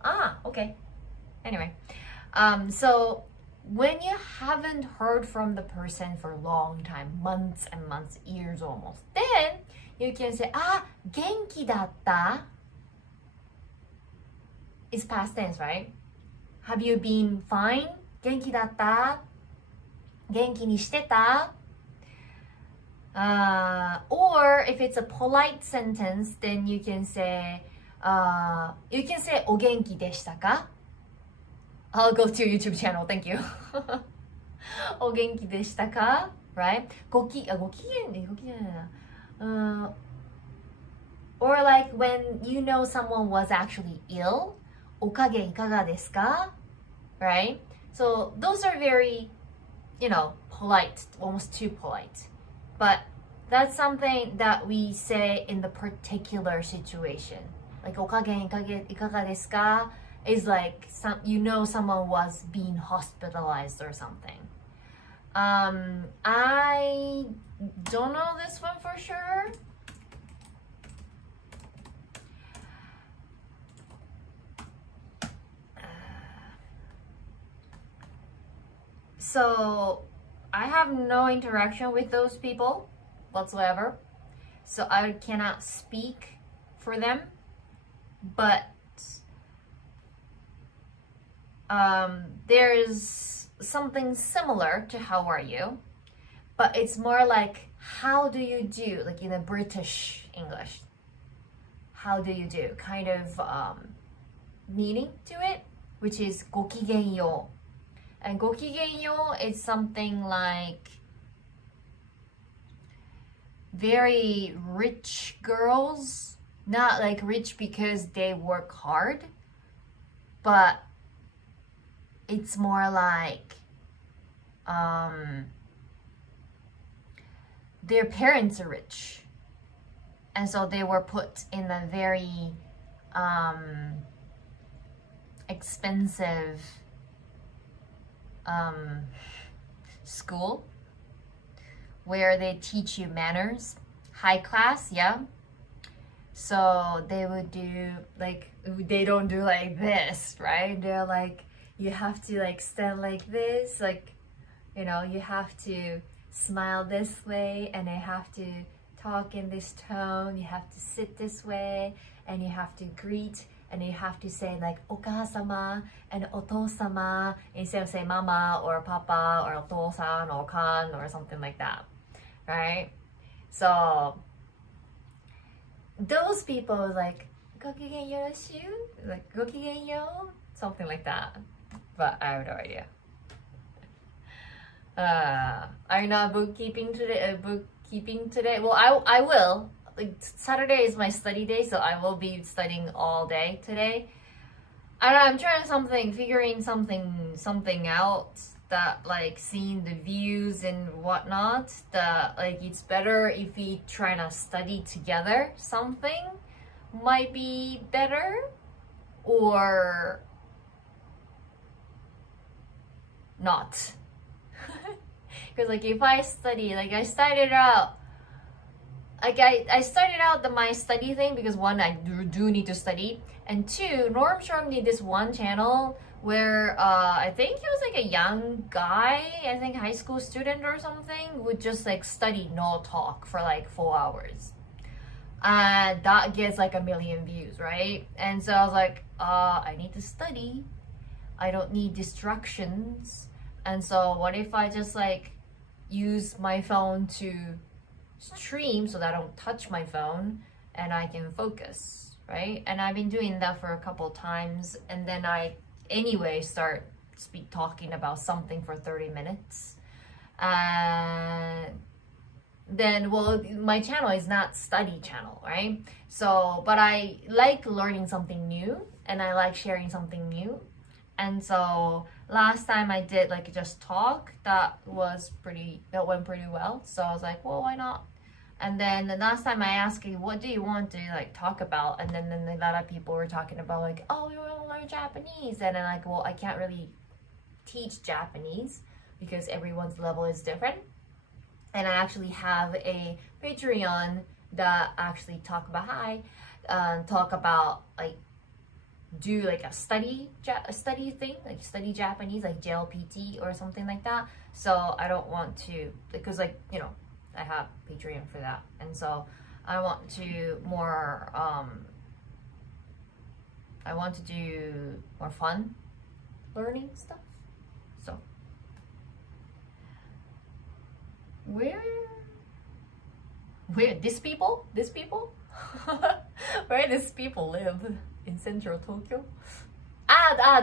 Ah, okay. Anyway, so when you haven't heard from the person for a long time, months and months, years almost, then you can say, 元気だった? It's past tense, right? Have you been fine? 元気だった? 元気にしてた? Or if it's a polite sentence, then you can say お元気でしたか? I'll go to your YouTube channel, thank you. お元気でしたか? Right? ご機嫌な. Or like when you know someone was actually ill, お加減いかがですか? Right? So those are very, polite, almost too polite. But that's something that we say in the particular situation. Like お加減いかがですか? Is like someone was being hospitalized or something. I don't know this one for sure. So I have no interaction with those people whatsoever. So I cannot speak for them. But there's something similar to how are you, but it's more like how do you do, like in a British English. How do you do? Kind of meaning to it, which is ごきげんよう. And ごきげんよう is something like very rich girls Not like rich because they work hard, but it's more like their parents are rich, and so they were put in a very expensive school where they teach you manners, high class, yeah. So they would do like, they don't do like this, right? They're like, you have to like stand like this, like, you know, you have to smile this way, and they have to talk in this tone, you have to sit this way, and you have to greet, and you have to say like okasama and otosama instead of saying mama or papa or otosan or kan or something like that, right? So those people like gokigen yoroshu, like gokigen yo, something like that, but I have no idea. Are you not bookkeeping today? Well, I will. Like Saturday is my study day, so I will be studying all day today. I don't know, I'm trying figuring something out, that like seeing the views and whatnot, that like it's better if we try to study together. Something might be better, or not. Because like if I study, like I started out my study thing because one, I do need to study, and two, Norm showed me this one channel where I think he was like a young guy, I think high school student or something, would just like study no talk for like 4 hours, and that gets like 1 million views, right? And so I was like, I need to study, I don't need distractions, and so what if I just like use my phone to stream so that I don't touch my phone and I can focus, right? And I've been doing that for a couple times, and then I anyway start talking about something for 30 minutes, and then, well, my channel is not study channel, right? So but I like learning something new, and I like sharing something new. And so last time I did like just talk, that went pretty well. So I was like, well, why not? And then the last time I asked you, what do you want to like talk about? And then a lot of people were talking about like, oh, we want to learn Japanese. And then like, well, I can't really teach Japanese because everyone's level is different. And I actually have a Patreon that actually talk about like, do like a study thing, like study Japanese, like JLPT or something like that. So I don't want to, because like, you know, I have Patreon for that, and so I want to do more fun learning stuff. So where these people where these people live in central Tokyo?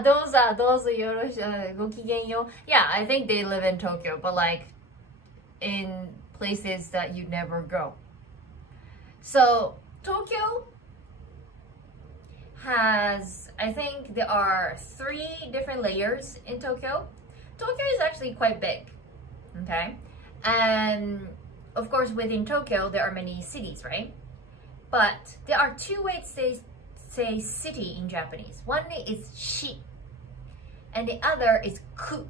Those gokigen yo. Yeah, I think they live in Tokyo, but like in places that you never go. So Tokyo has, I think there are 3 different layers in Tokyo. Tokyo is actually quite big, okay? And of course within Tokyo there are many cities, right? But there are 2 ways to say city in Japanese. One is shi, and the other is ku.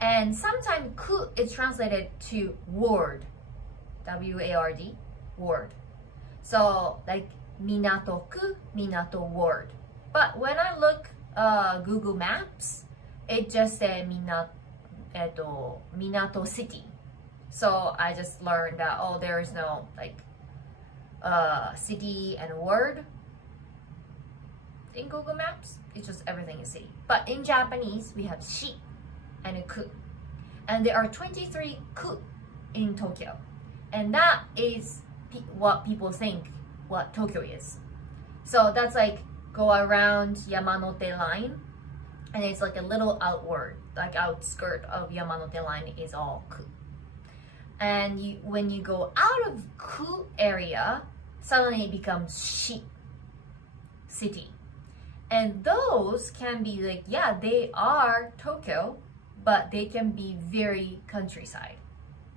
And sometimes ku is translated to ward, W-A-R-D, ward. So like Minato-ku, Minato ward. But when I look Google Maps, it just said Minato city. So I just learned that, oh, there is no like city and word in Google Maps. It's just everything is city. But in Japanese, we have shi and a ku. And there are 23 ku in Tokyo. And that is what people think what Tokyo is. So that's like go around Yamanote line, and it's like a little outward, like outskirt of Yamanote line is all ku. And when you go out of ku area, suddenly it becomes city. And those can be like, yeah, they are Tokyo, but they can be very countryside.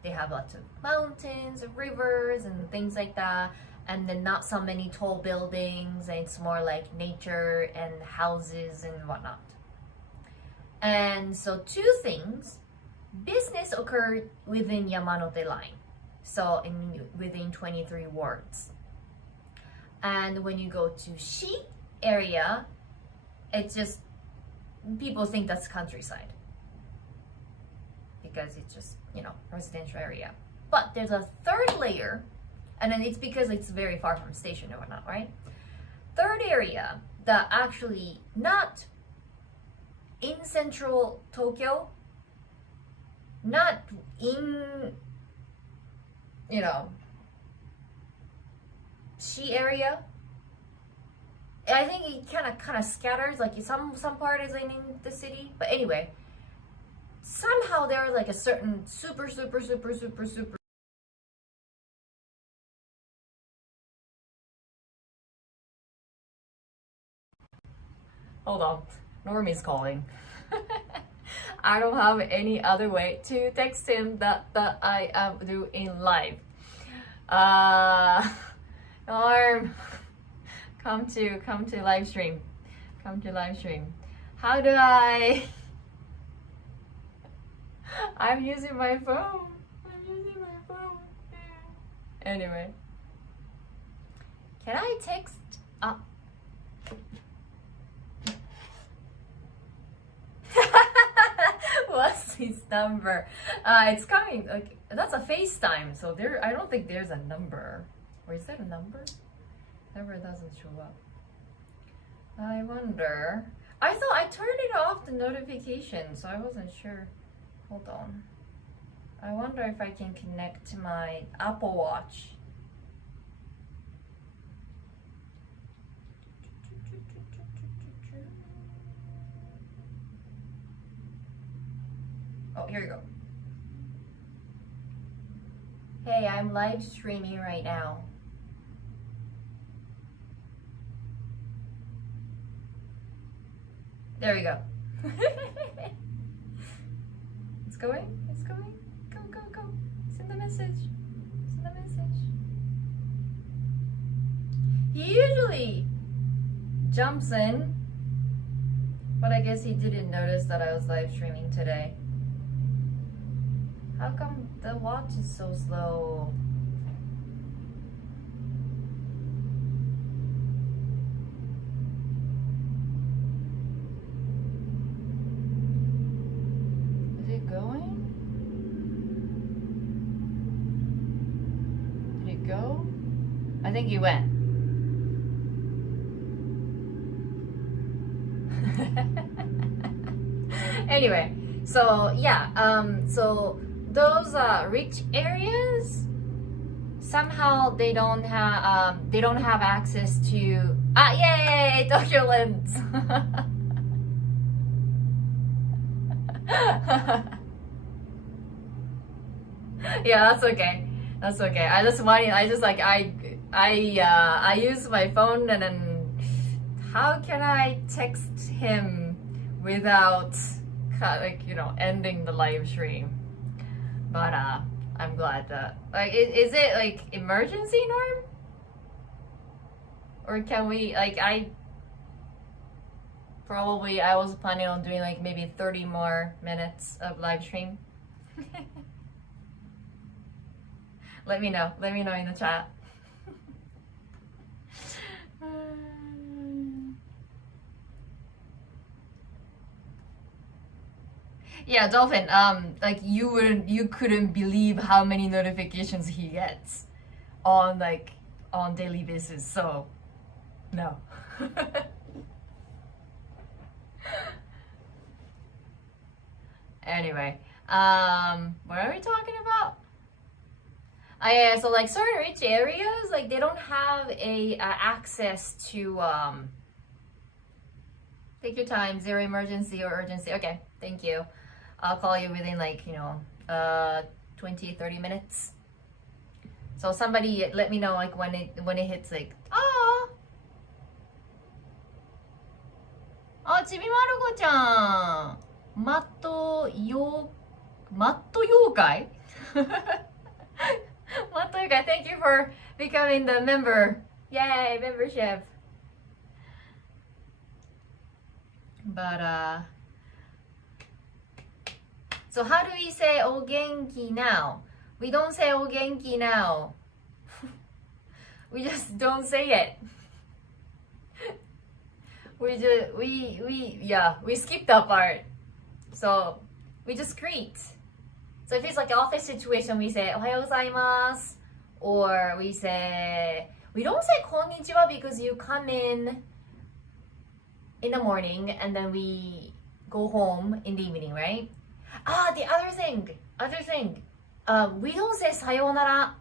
They have lots of mountains and rivers and things like that, and then not so many tall buildings, and it's more like nature and houses and whatnot. And so two things, business occurred within Yamanote line, so within 23 wards. And when you go to Shi area, it's just, people think that's countryside because it's just, residential area. But there's a third layer, and then it's because it's very far from station or whatnot, right? Third area that actually not in central Tokyo, not in, Shi area. I think it kind of scatters, like some part is in the city, but anyway, somehow there's like a certain super. Hold on, Normie's calling. I don't have any other way to text him that I am doing live. Norm, come to live stream. Come to live stream. How do I? I'm using my phone. Anyway, can I text? What's his number? It's coming. Like, that's a FaceTime, so there. I don't think there's a number. Or is that a number? Number doesn't show up. I wonder. I thought I turned it off the notification, so I wasn't sure. Hold on. I wonder if I can connect to my Apple Watch. Oh, here we go. Hey, I'm live streaming right now. There we go. It's going. Go. Send the message. He usually jumps in, but I guess he didn't notice that I was live streaming today. How come the watch is so slow? Is it going? Did it go? I think it went. Anyway, so yeah, so those rich areas, somehow they don't have access to yay, Tokyo Lens. Yeah, that's okay. I use my phone, and then how can I text him without ending the live stream? But I'm glad that, is it like emergency, Norm? Or can we, I was planning on doing maybe 30 more minutes of live stream. Let me know in the chat. Yeah, Dolphin, you couldn't believe how many notifications he gets on daily basis, so no. Anyway, what are we talking about? Yeah, so certain rich areas, they don't have a access to take your time, zero emergency or urgency. Okay, thank you. I'll call you within 20-30 minutes. So So somebody let me know like when it hits like ah. Oh, ちびまる子ちゃん。マット妖怪マット妖怪 Thank you for becoming the member. Yay, membership. But so how do we say ogenki now? We don't say ogenki now. We just don't say it. We skipped that part. So we just greet. So if it's like an office situation, we say おはようございます or we don't say こんにちは because you come in the morning and then we go home in the evening, right? The other thing, we don't say さようなら.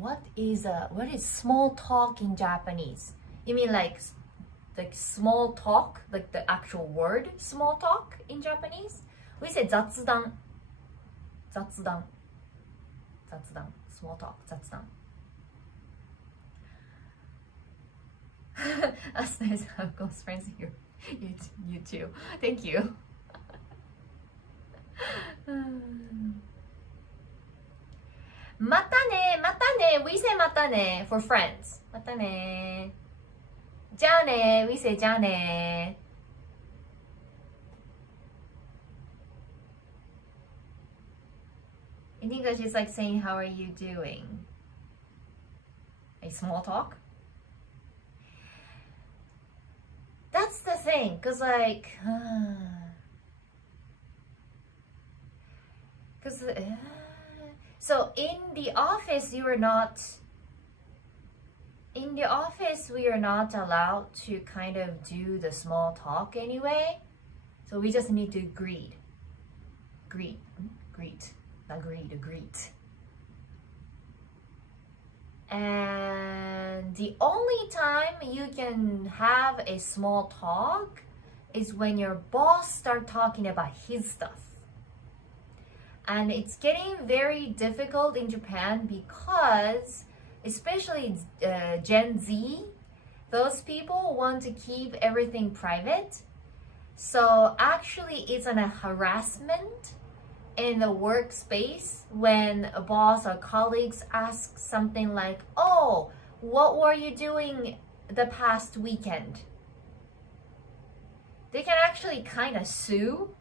What is small talk in Japanese? You mean like small talk, like the actual word small talk in Japanese? We say 雑談 small talk 雑談. That's nice. I'm close friends here. You too. Thank you. Matane. We say matane for friends. Matane. Jane. We say jane. In English, it's like saying, how are you doing? A small talk. That's the thing, cause so in the office we are not allowed to kind of do the small talk anyway. So we just need to greet. And the only time you can have a small talk is when your boss starts talking about his stuff. And it's getting very difficult in Japan because, especially Gen Z, those people want to keep everything private. So actually it's a harassment in the workspace when a boss or colleagues ask something like, oh, what were you doing the past weekend? They can actually kind of sue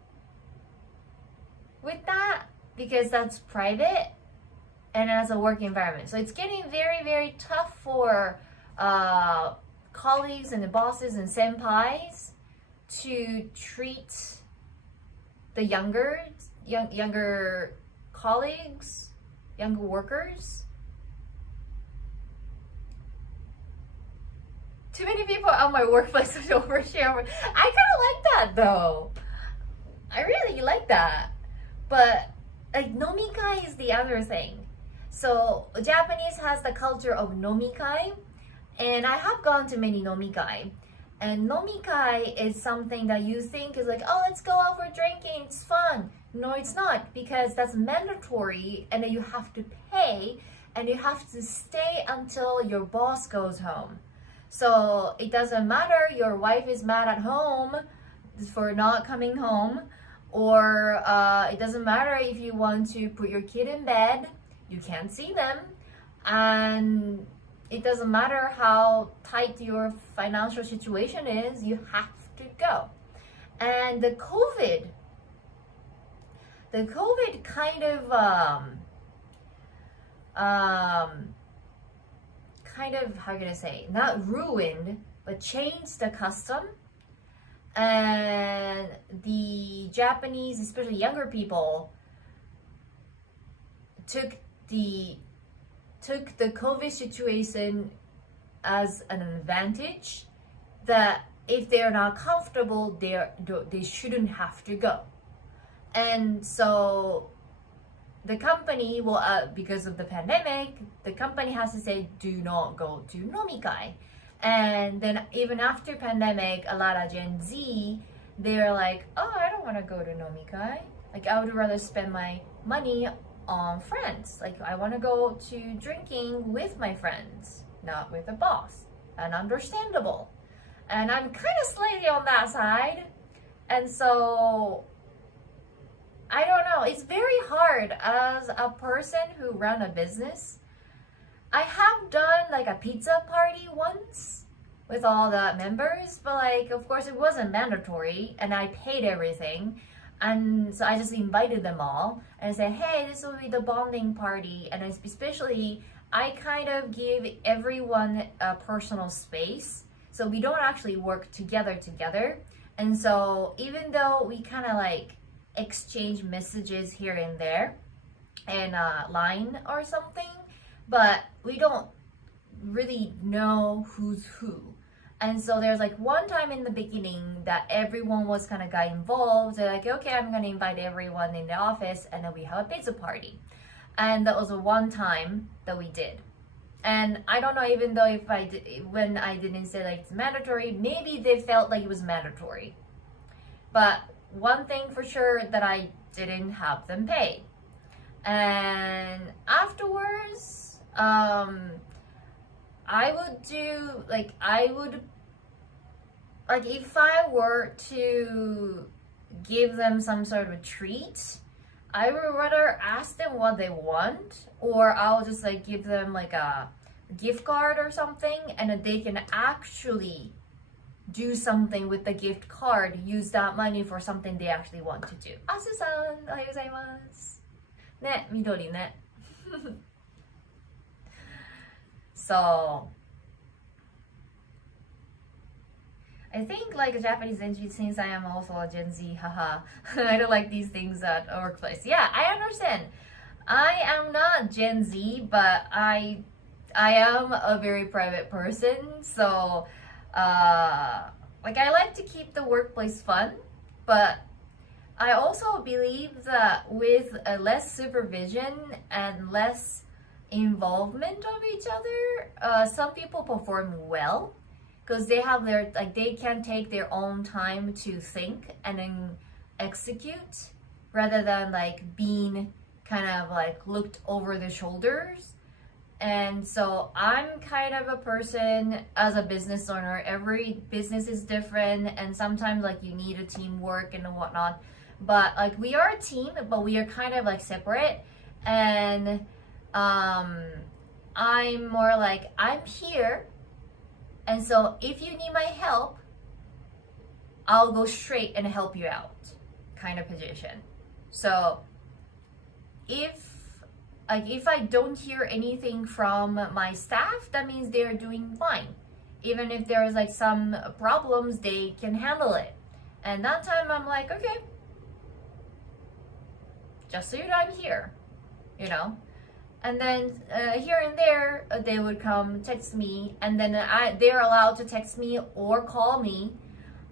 with that because that's private and as a work environment. So it's getting very, very tough for colleagues and the bosses and senpais to treat the younger colleagues, younger workers. Too many people at my workplace would overshare. I kind of like that though. I really like that. But like nomikai is the other thing. So Japanese has the culture of nomikai, and I have gone to many nomikai. And nomikai is something that you think is like, oh, let's go out for drinking, it's fun. No, it's not, because that's mandatory and then you have to pay and you have to stay until your boss goes home. So it doesn't matter your wife is mad at home for not coming home, or it doesn't matter if you want to put your kid in bed, you can't see them, and it doesn't matter how tight your financial situation is, you have to go. And the COVID kind of how can I say, not ruined, but changed the custom. And the Japanese, especially younger people, took the COVID situation as an advantage, that if they're not comfortable, they shouldn't have to go. And so the company will, because of the pandemic, the company has to say, do not go to nomikai. And then even after pandemic, a lot of Gen Z, they're like, oh, I don't want to go to nomikai. Like, I would rather spend my money on friends. Like, I want to go to drinking with my friends, not with the boss. And understandable. And I'm kind of slightly on that side. And so, I don't know. It's very hard as a person who run a business. I have done like a pizza party once with all the members, but like, of course, it wasn't mandatory, and I paid everything. And so I just invited them all and I said, hey, this will be the bonding party. And especially, I kind of give everyone a personal space. So we don't actually work together. And so even though we kind of like exchange messages here and there and line or something, but we don't really know who's who. And so there's like one time in the beginning that everyone was kind of got involved. They're like, okay, I'm going to invite everyone in the office and then we have a pizza party. And that was the one time that we did. And I don't know, even though when I didn't say like it's mandatory, maybe they felt like it was mandatory. But one thing for sure that I didn't have them pay. And afterwards, I would do, like, if I were to give them some sort of a treat, I would rather ask them what they want, or I'll just like give them like a gift card or something, and then they can actually do something with the gift card, use that money for something they actually want to do. Asu-san, ohayou gozaimasu. Ne, midori ne. So, I think like Japanese Gen since I am also a Gen Z, haha, I don't like these things at a workplace. Yeah, I understand. I am not Gen Z, but I am a very private person. So, like I like to keep the workplace fun, but I also believe that with less supervision and less involvement of each other, some people perform well because they have their, like, they can take their own time to think and then execute rather than like being kind of like looked over the shoulders. And so I'm kind of a person as a business owner, every business is different and sometimes like you need a teamwork and whatnot, but like we are a team, but we are kind of like separate. And I'm more like, I'm here, and so if you need my help, I'll go straight and help you out kind of position. So if I don't hear anything from my staff, that means they're doing fine. Even if there's like some problems, they can handle it. And that time I'm like, okay, just so you know, I'm here, you know. And then here and there, they would come text me, and then they're allowed to text me or call me.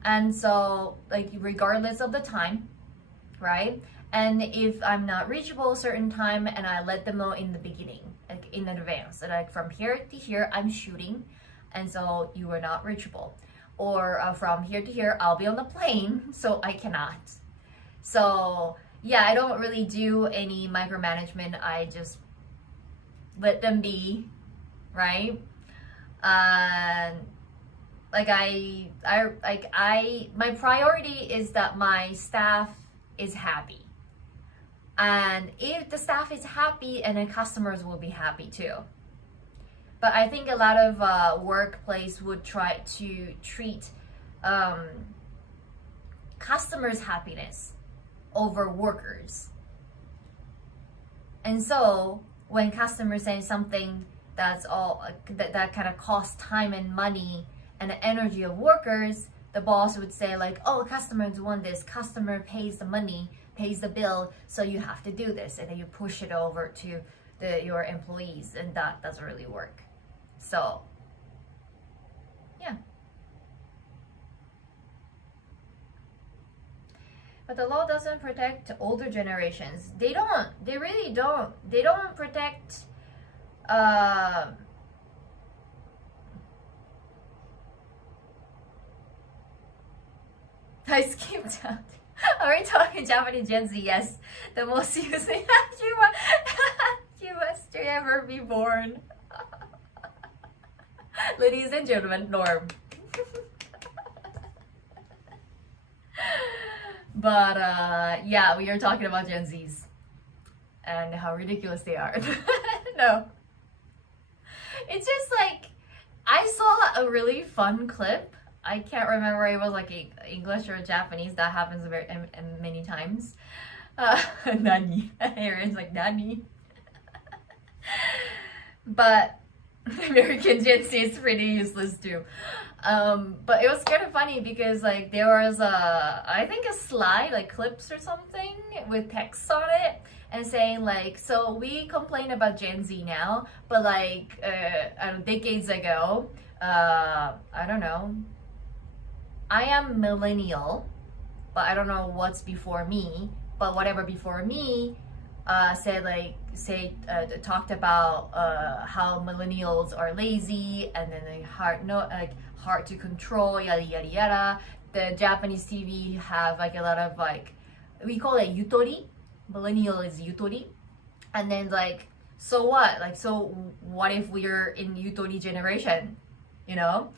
And so, like, regardless of the time, right? And if I'm not reachable a certain time, and I let them know in the beginning, like in advance, that like from here to here, I'm shooting, and so you are not reachable. Or from here to here, I'll be on the plane, so I cannot. So yeah, I don't really do any micromanagement. I just let them be, right? Like my priority is that my staff is happy. And if the staff is happy, and then customers will be happy too. But I think a lot of workplace would try to treat customers' happiness over workers. And so when customers say something that's all that kind of costs time and money and the energy of workers, the boss would say like, oh, customers want this, customer pays the money, pays the bill, so you have to do this, and then you push it over to your employees, and that doesn't really work. So yeah. But the law doesn't protect older generations. They really don't. They don't protect I skipped out. Are we talking Japanese Gen Z? Yes. The most using you must ever be born. Ladies and gentlemen, Norm. But yeah, we are talking about Gen Zs and how ridiculous they are. No. It's just like, I saw a really fun clip. I can't remember, it was like English or Japanese. That happens very many times. Nani. Aaron's like, Nani. But American Gen Z is pretty useless too. But it was kind of funny because like there was I think a slide, like clips or something with text on it and saying like, so we complain about Gen Z now, but like decades ago, I don't know, I am millennial, but I don't know what's before me, but whatever before me talked about how millennials are lazy and then like hard to control, yada yada yada. The Japanese TV have like a lot of like, we call it yutori. Millennial is yutori, and then like, so what? Like, so what if we're in yutori generation? You know,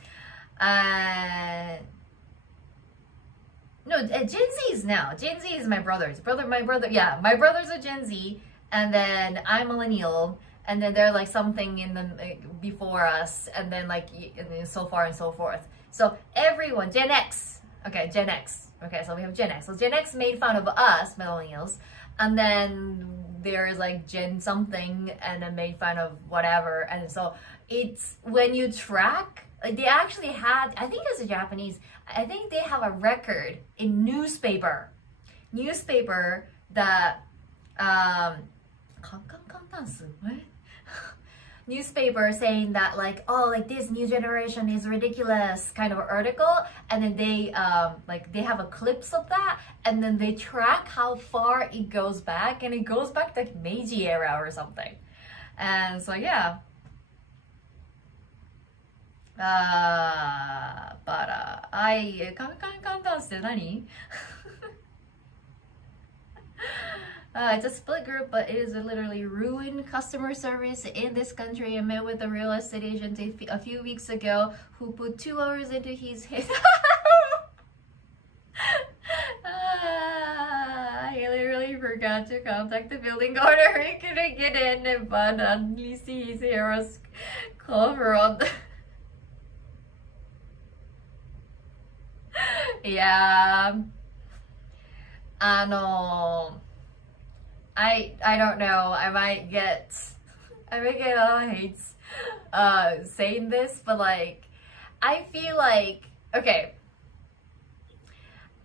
no, Gen Z is now. Gen Z is my brother's. My brother, yeah, my brother's a Gen Z, and then I'm millennial, and then they're like something in the before us, and then like and then so far and so forth. So everyone, Gen X, okay, Gen X, okay, so we have Gen X. So Gen X made fun of us millennials, and then there's like Gen something, and then made fun of whatever, and so it's when you track. They actually had, I think it's a Japanese, I think they have a record in newspaper that newspaper saying that like, oh, like this new generation is ridiculous kind of article, and then they like they have a clips of that, and then they track how far it goes back, and it goes back to like Meiji era or something. And so yeah, but I kantan って何? It's a split group, but it is literally ruined customer service in this country. I met with a real estate agent a few weeks ago who put 2 hours into his I literally forgot to contact the building owner. He couldn't get in, but at least his hair was covered. Yeah. I don't know. I might get a lot of hates saying this, but like I feel like, okay,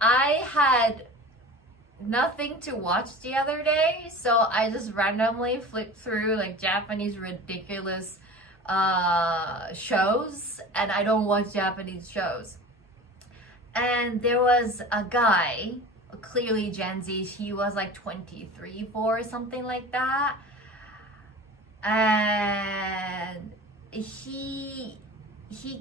I had nothing to watch the other day, so I just randomly flipped through like Japanese ridiculous shows, and I don't watch Japanese shows. And there was a guy, clearly Gen Z, he was like 23, 4, something like that. And he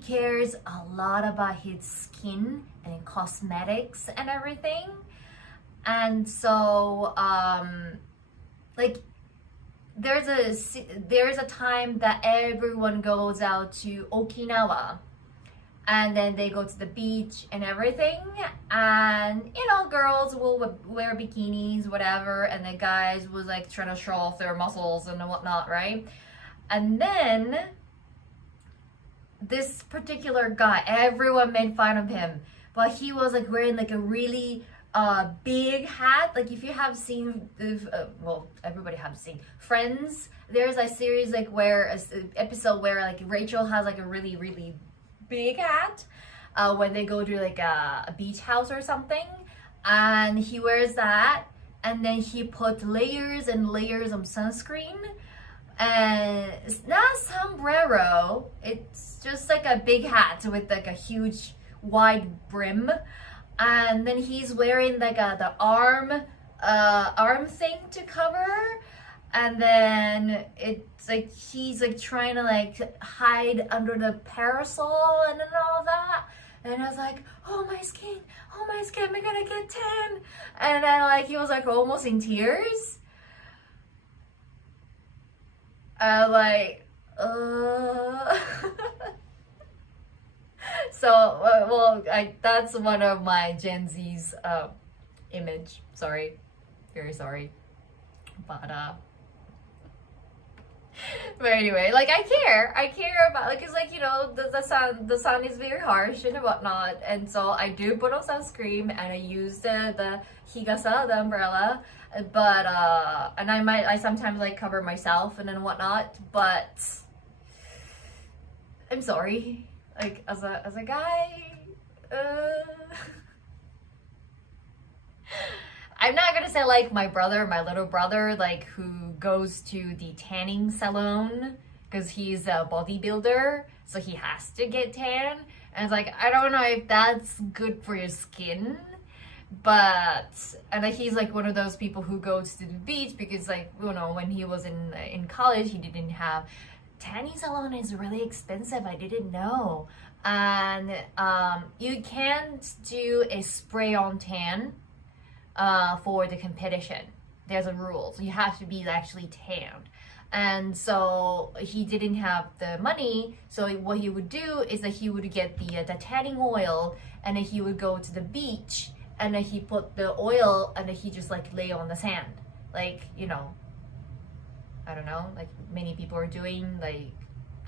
cares a lot about his skin and cosmetics and everything. And so like there's a time that everyone goes out to Okinawa, and then they go to the beach and everything, and you know, girls will wear bikinis, whatever, and the guys was like trying to show off their muscles and whatnot, right? And then this particular guy, everyone made fun of him, but he was like wearing like a really big hat. Like if you have seen, well, everybody have seen Friends, there's a series like where an episode where like Rachel has like a really big hat when they go to like a beach house or something, and he wears that, and then he put layers and layers of sunscreen, and it's not sombrero, it's just like a big hat with like a huge wide brim, and then he's wearing like the arm thing to cover, and then it's like he's like trying to like hide under the parasol and all that. And I was like, oh my skin, am I gonna get tan? And then like he was like almost in tears. Like, So, well, that's one of my Gen Z's image. Sorry, very sorry, but but anyway, like I care about like it's like the sun is very harsh and whatnot, and so I do put on sunscreen and I use the higasa, the umbrella, but and I sometimes like cover myself and then whatnot, but I'm sorry, like as a guy, I'm not gonna say like my little brother, like who goes to the tanning salon because he's a bodybuilder, so he has to get tan. And it's like, I don't know if that's good for your skin, but and like, he's like one of those people who goes to the beach because like when he was in college he didn't have tanning salon is really expensive. I didn't know, and you can't do a spray on tan for the competition. There's a rule, so you have to be actually tanned. And so he didn't have the money, so what he would do is that he would get the tanning oil, and then he would go to the beach, and then he put the oil, and then he just like lay on the sand, like I don't know, like many people are doing, like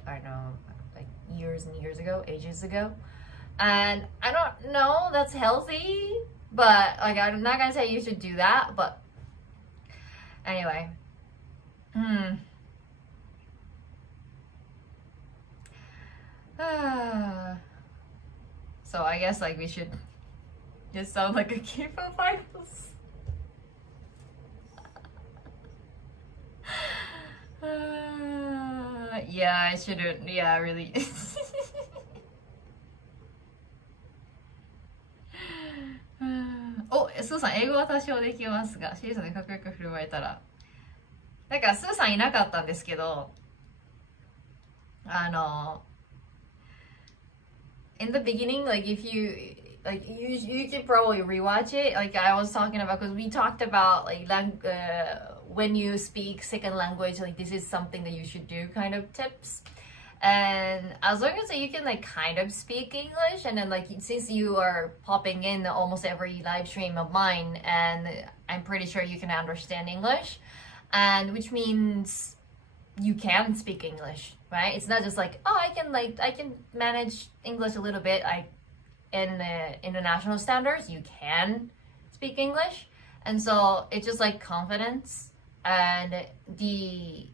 I don't know, like years and years ago, ages ago. And I don't know that's healthy, but like I'm not gonna say you should do that, but anyway. So I guess like we should just sound like a K-pop idols. Yeah, I shouldn't. Yeah, really. お、スーさん、英語は多少できますが、シリーズでかっこよく振る舞えたら。だから、スーさんいなかったんですけど、in the beginning, like if you like you can probably rewatch it. Like I was talking about, because we talked about like when you speak second language, like this is something that you should do kind of tips. And as long as you can like kind of speak English, and then like since you are popping in almost every live stream of mine, and I'm pretty sure you can understand English, and which means you can speak English, right? It's not just like, oh, I can manage English a little bit. In international standards, you can speak English, and so it's just like confidence. And the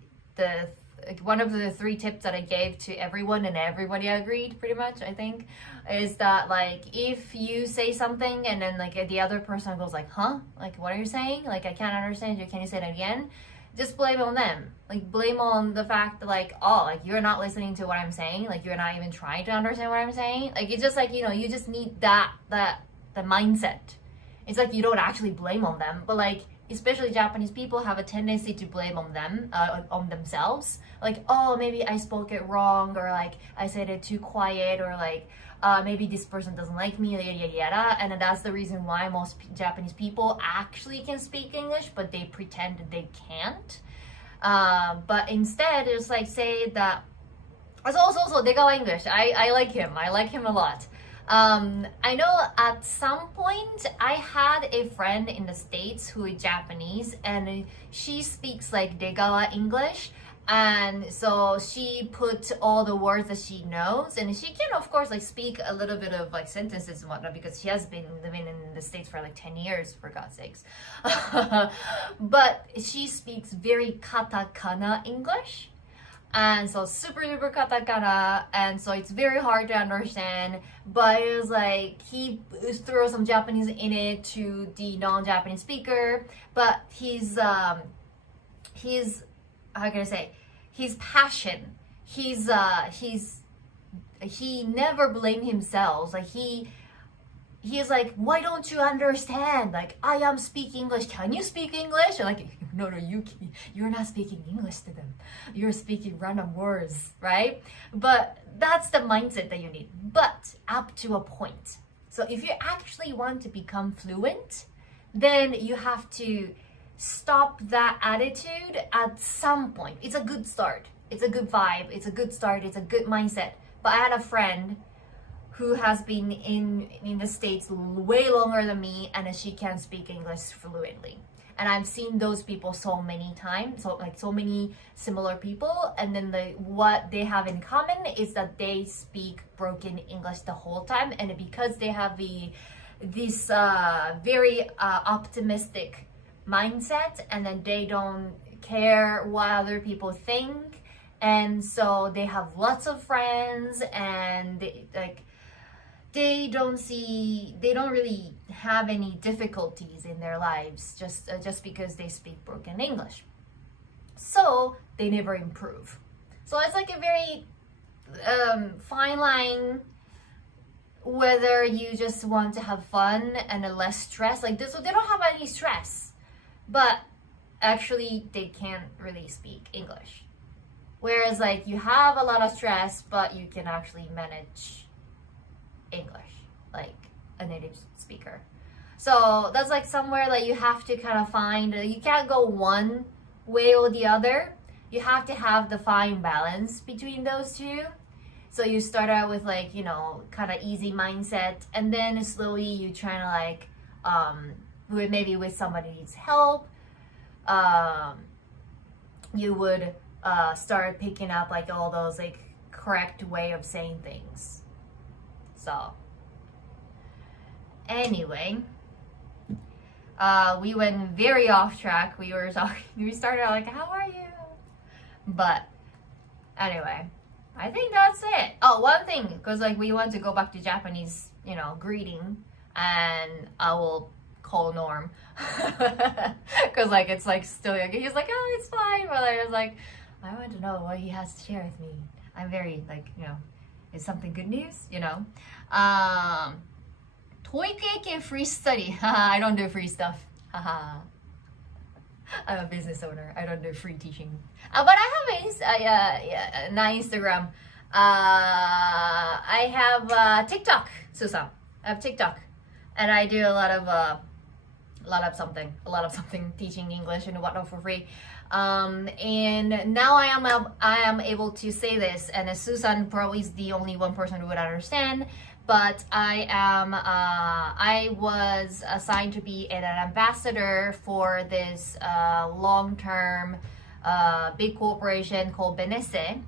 one of the 3 tips that I gave to everyone, and everybody agreed pretty much, I think, is that like if you say something and then like the other person goes like, huh, like what are you saying, like I can't understand you, can you say it again? Just blame on them. Like blame on the fact that like, oh, like you're not listening to what I'm saying, like you're not even trying to understand what I'm saying. Like it's just like, you just need the mindset. It's like you don't actually blame on them, but like especially Japanese people have a tendency to blame on them, on themselves. Like, oh, maybe I spoke it wrong, or like I said it too quiet, or like maybe this person doesn't like me, yada yada yada. And that's the reason why most Japanese people actually can speak English, but they pretend that they can't. But instead, it's like say that. Also, Degawa English. I like him. I like him a lot. I know at some point I had a friend in the States who is Japanese, and she speaks like Degawa English, and so she put all the words that she knows, and she can of course like speak a little bit of like sentences and whatnot because she has been living in the States for like 10 years, for God's sakes. But she speaks very katakana English. And so super duper katakana, and so it's very hard to understand, but it was like he threw some Japanese in it to the non-Japanese speaker, but his how can I say, his passion, he never blamed himself. Like he he's like, why don't you understand? Like, I am speaking English. Can you speak English? And like, no, you're not speaking English to them. You're speaking random words, right? But that's the mindset that you need. But up to a point. So if you actually want to become fluent, then you have to stop that attitude at some point. It's a good start. It's a good vibe. It's a good start. It's a good mindset. But I had a friend who has been in the States way longer than me, and she can speak English fluently. And I've seen those people so many times, so many similar people, and then what they have in common is that they speak broken English the whole time, and because they have this very optimistic mindset, and then they don't care what other people think, and so they have lots of friends, and they don't really have any difficulties in their lives just because they speak broken English. So they never improve. So it's like a very fine line whether you just want to have fun and less stress. Like this, so they don't have any stress, but actually they can't really speak English. Whereas like you have a lot of stress, but you can actually manage English like a native speaker. So that's like somewhere that you have to kind of find. You can't go one way or the other. You have to have the fine balance between those two. So you start out with like, you know, kind of easy mindset, and then slowly you try to like with somebody needs help, you would start picking up like all those like correct way of saying things. So anyway, we went very off track. We started out like, how are you? But anyway, I think that's it. Oh, one thing, because like we want to go back to Japanese, you know, greeting, and I will call Norm because like it's like still like, he's like, oh, it's fine, but I was like, I want to know what he has to share with me. I'm very like, you know, is something good news, you know? TOEIC free study. I don't do free stuff. I'm a business owner. I don't do free teaching. But I have an Instagram. I have TikTok, Susan. I have TikTok, and I do a lot of something teaching English and whatnot for free. And now I am able to say this, and Susan probably is the only one person who would understand. But I was assigned to be an ambassador for this long-term big corporation called Benesse,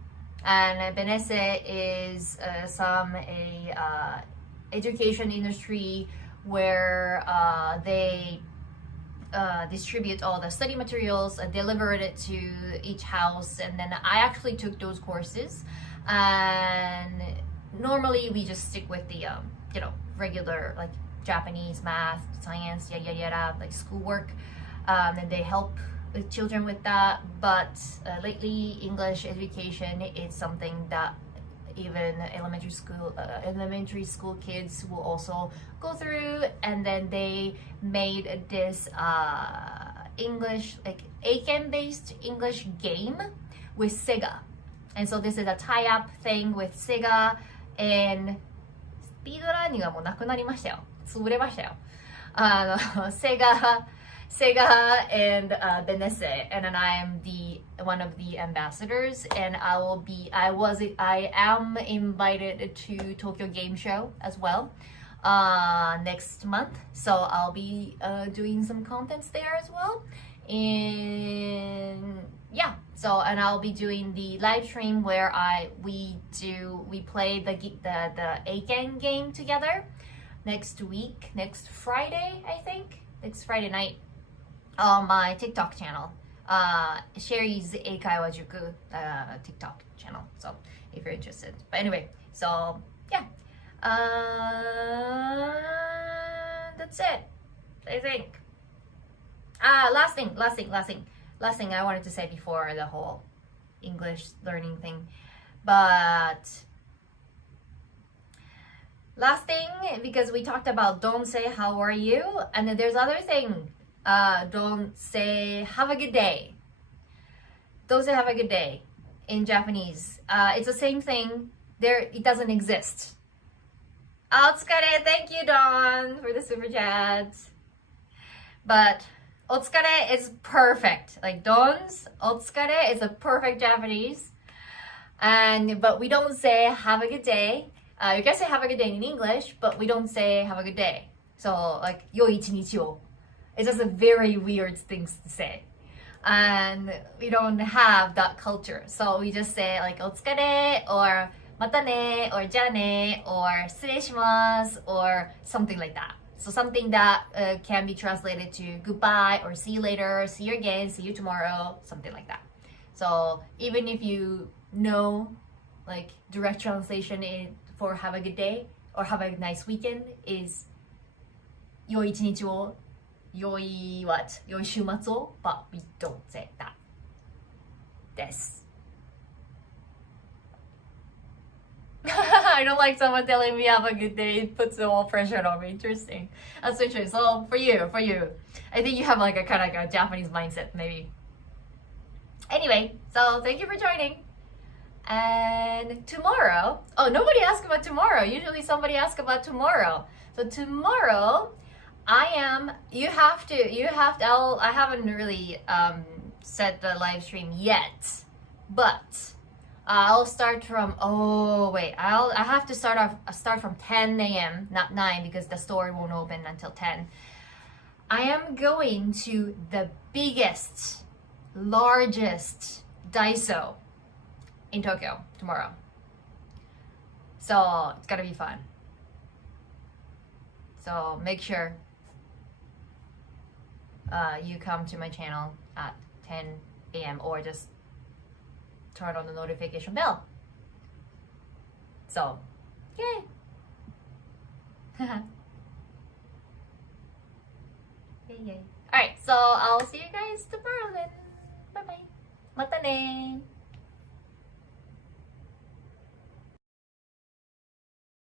and Benesse is a education industry where they distribute all the study materials, deliver it to each house, and then I actually took those courses. And normally we just stick with the you know, regular like Japanese, math, science, yada yada, like schoolwork, and they help the children with that. But lately, English education is something that even elementary school kids will also go through. And then they made this English, like Aiken based English game with Sega. And so this is a tie-up thing with Sega, andスピードラーニングはもうなくなりましたよ。潰れましたよ。Sega and Benesse, and then I am one of the ambassadors, and I am invited to Tokyo Game Show as well next month, so I'll be doing some contents there as well. And yeah, so, and I'll be doing the live stream where we play the Aiken game together next Friday, I think, next Friday night on my TikTok channel, Sherry's Eikaiwa Juku TikTok channel. So if you're interested, but anyway, so yeah, that's it, I think. Last thing I wanted to say before the whole English learning thing, but last thing, because we talked about don't say how are you, and then there's other thing. Don't say have a good day. Don't say have a good day in Japanese. It's the same thing. There, it doesn't exist. Otsukare, thank you, Dawn, for the super chat. But otsukare is perfect. Like Dawn's otsukare is a perfect Japanese. But we don't say have a good day. You can say have a good day in English, but we don't say have a good day. So like yoi ichinichi o. It's just a very weird things to say. And we don't have that culture. So we just say like otsukare or mata ne or ja ne or失礼します or something like that. So something that can be translated to goodbye or see you later, see you again, see you tomorrow, something like that. So even if you know like direct translation for have a good day or have a nice weekend is 良い一日を 良い週末を but we don't say that です。I don't like someone telling me have a good day. It puts all pressure on me. Interesting. That's interesting. So for you, I think you have like a kind of like a Japanese mindset maybe. Anyway, so thank you for joining. And tomorrow, oh, nobody asked about tomorrow. Usually somebody asks about tomorrow. So tomorrow, I haven't really set the live stream yet, but I'll start from, I have to start from 10 a.m., not 9 because the store won't open until 10. I am going to the biggest, largest Daiso in Tokyo tomorrow. So it's gonna be fun. So make sure you come to my channel at 10 a.m. or just turn on the notification bell. So, yay! Yay. Alright, so I'll see you guys tomorrow then. Bye bye. Mata ne!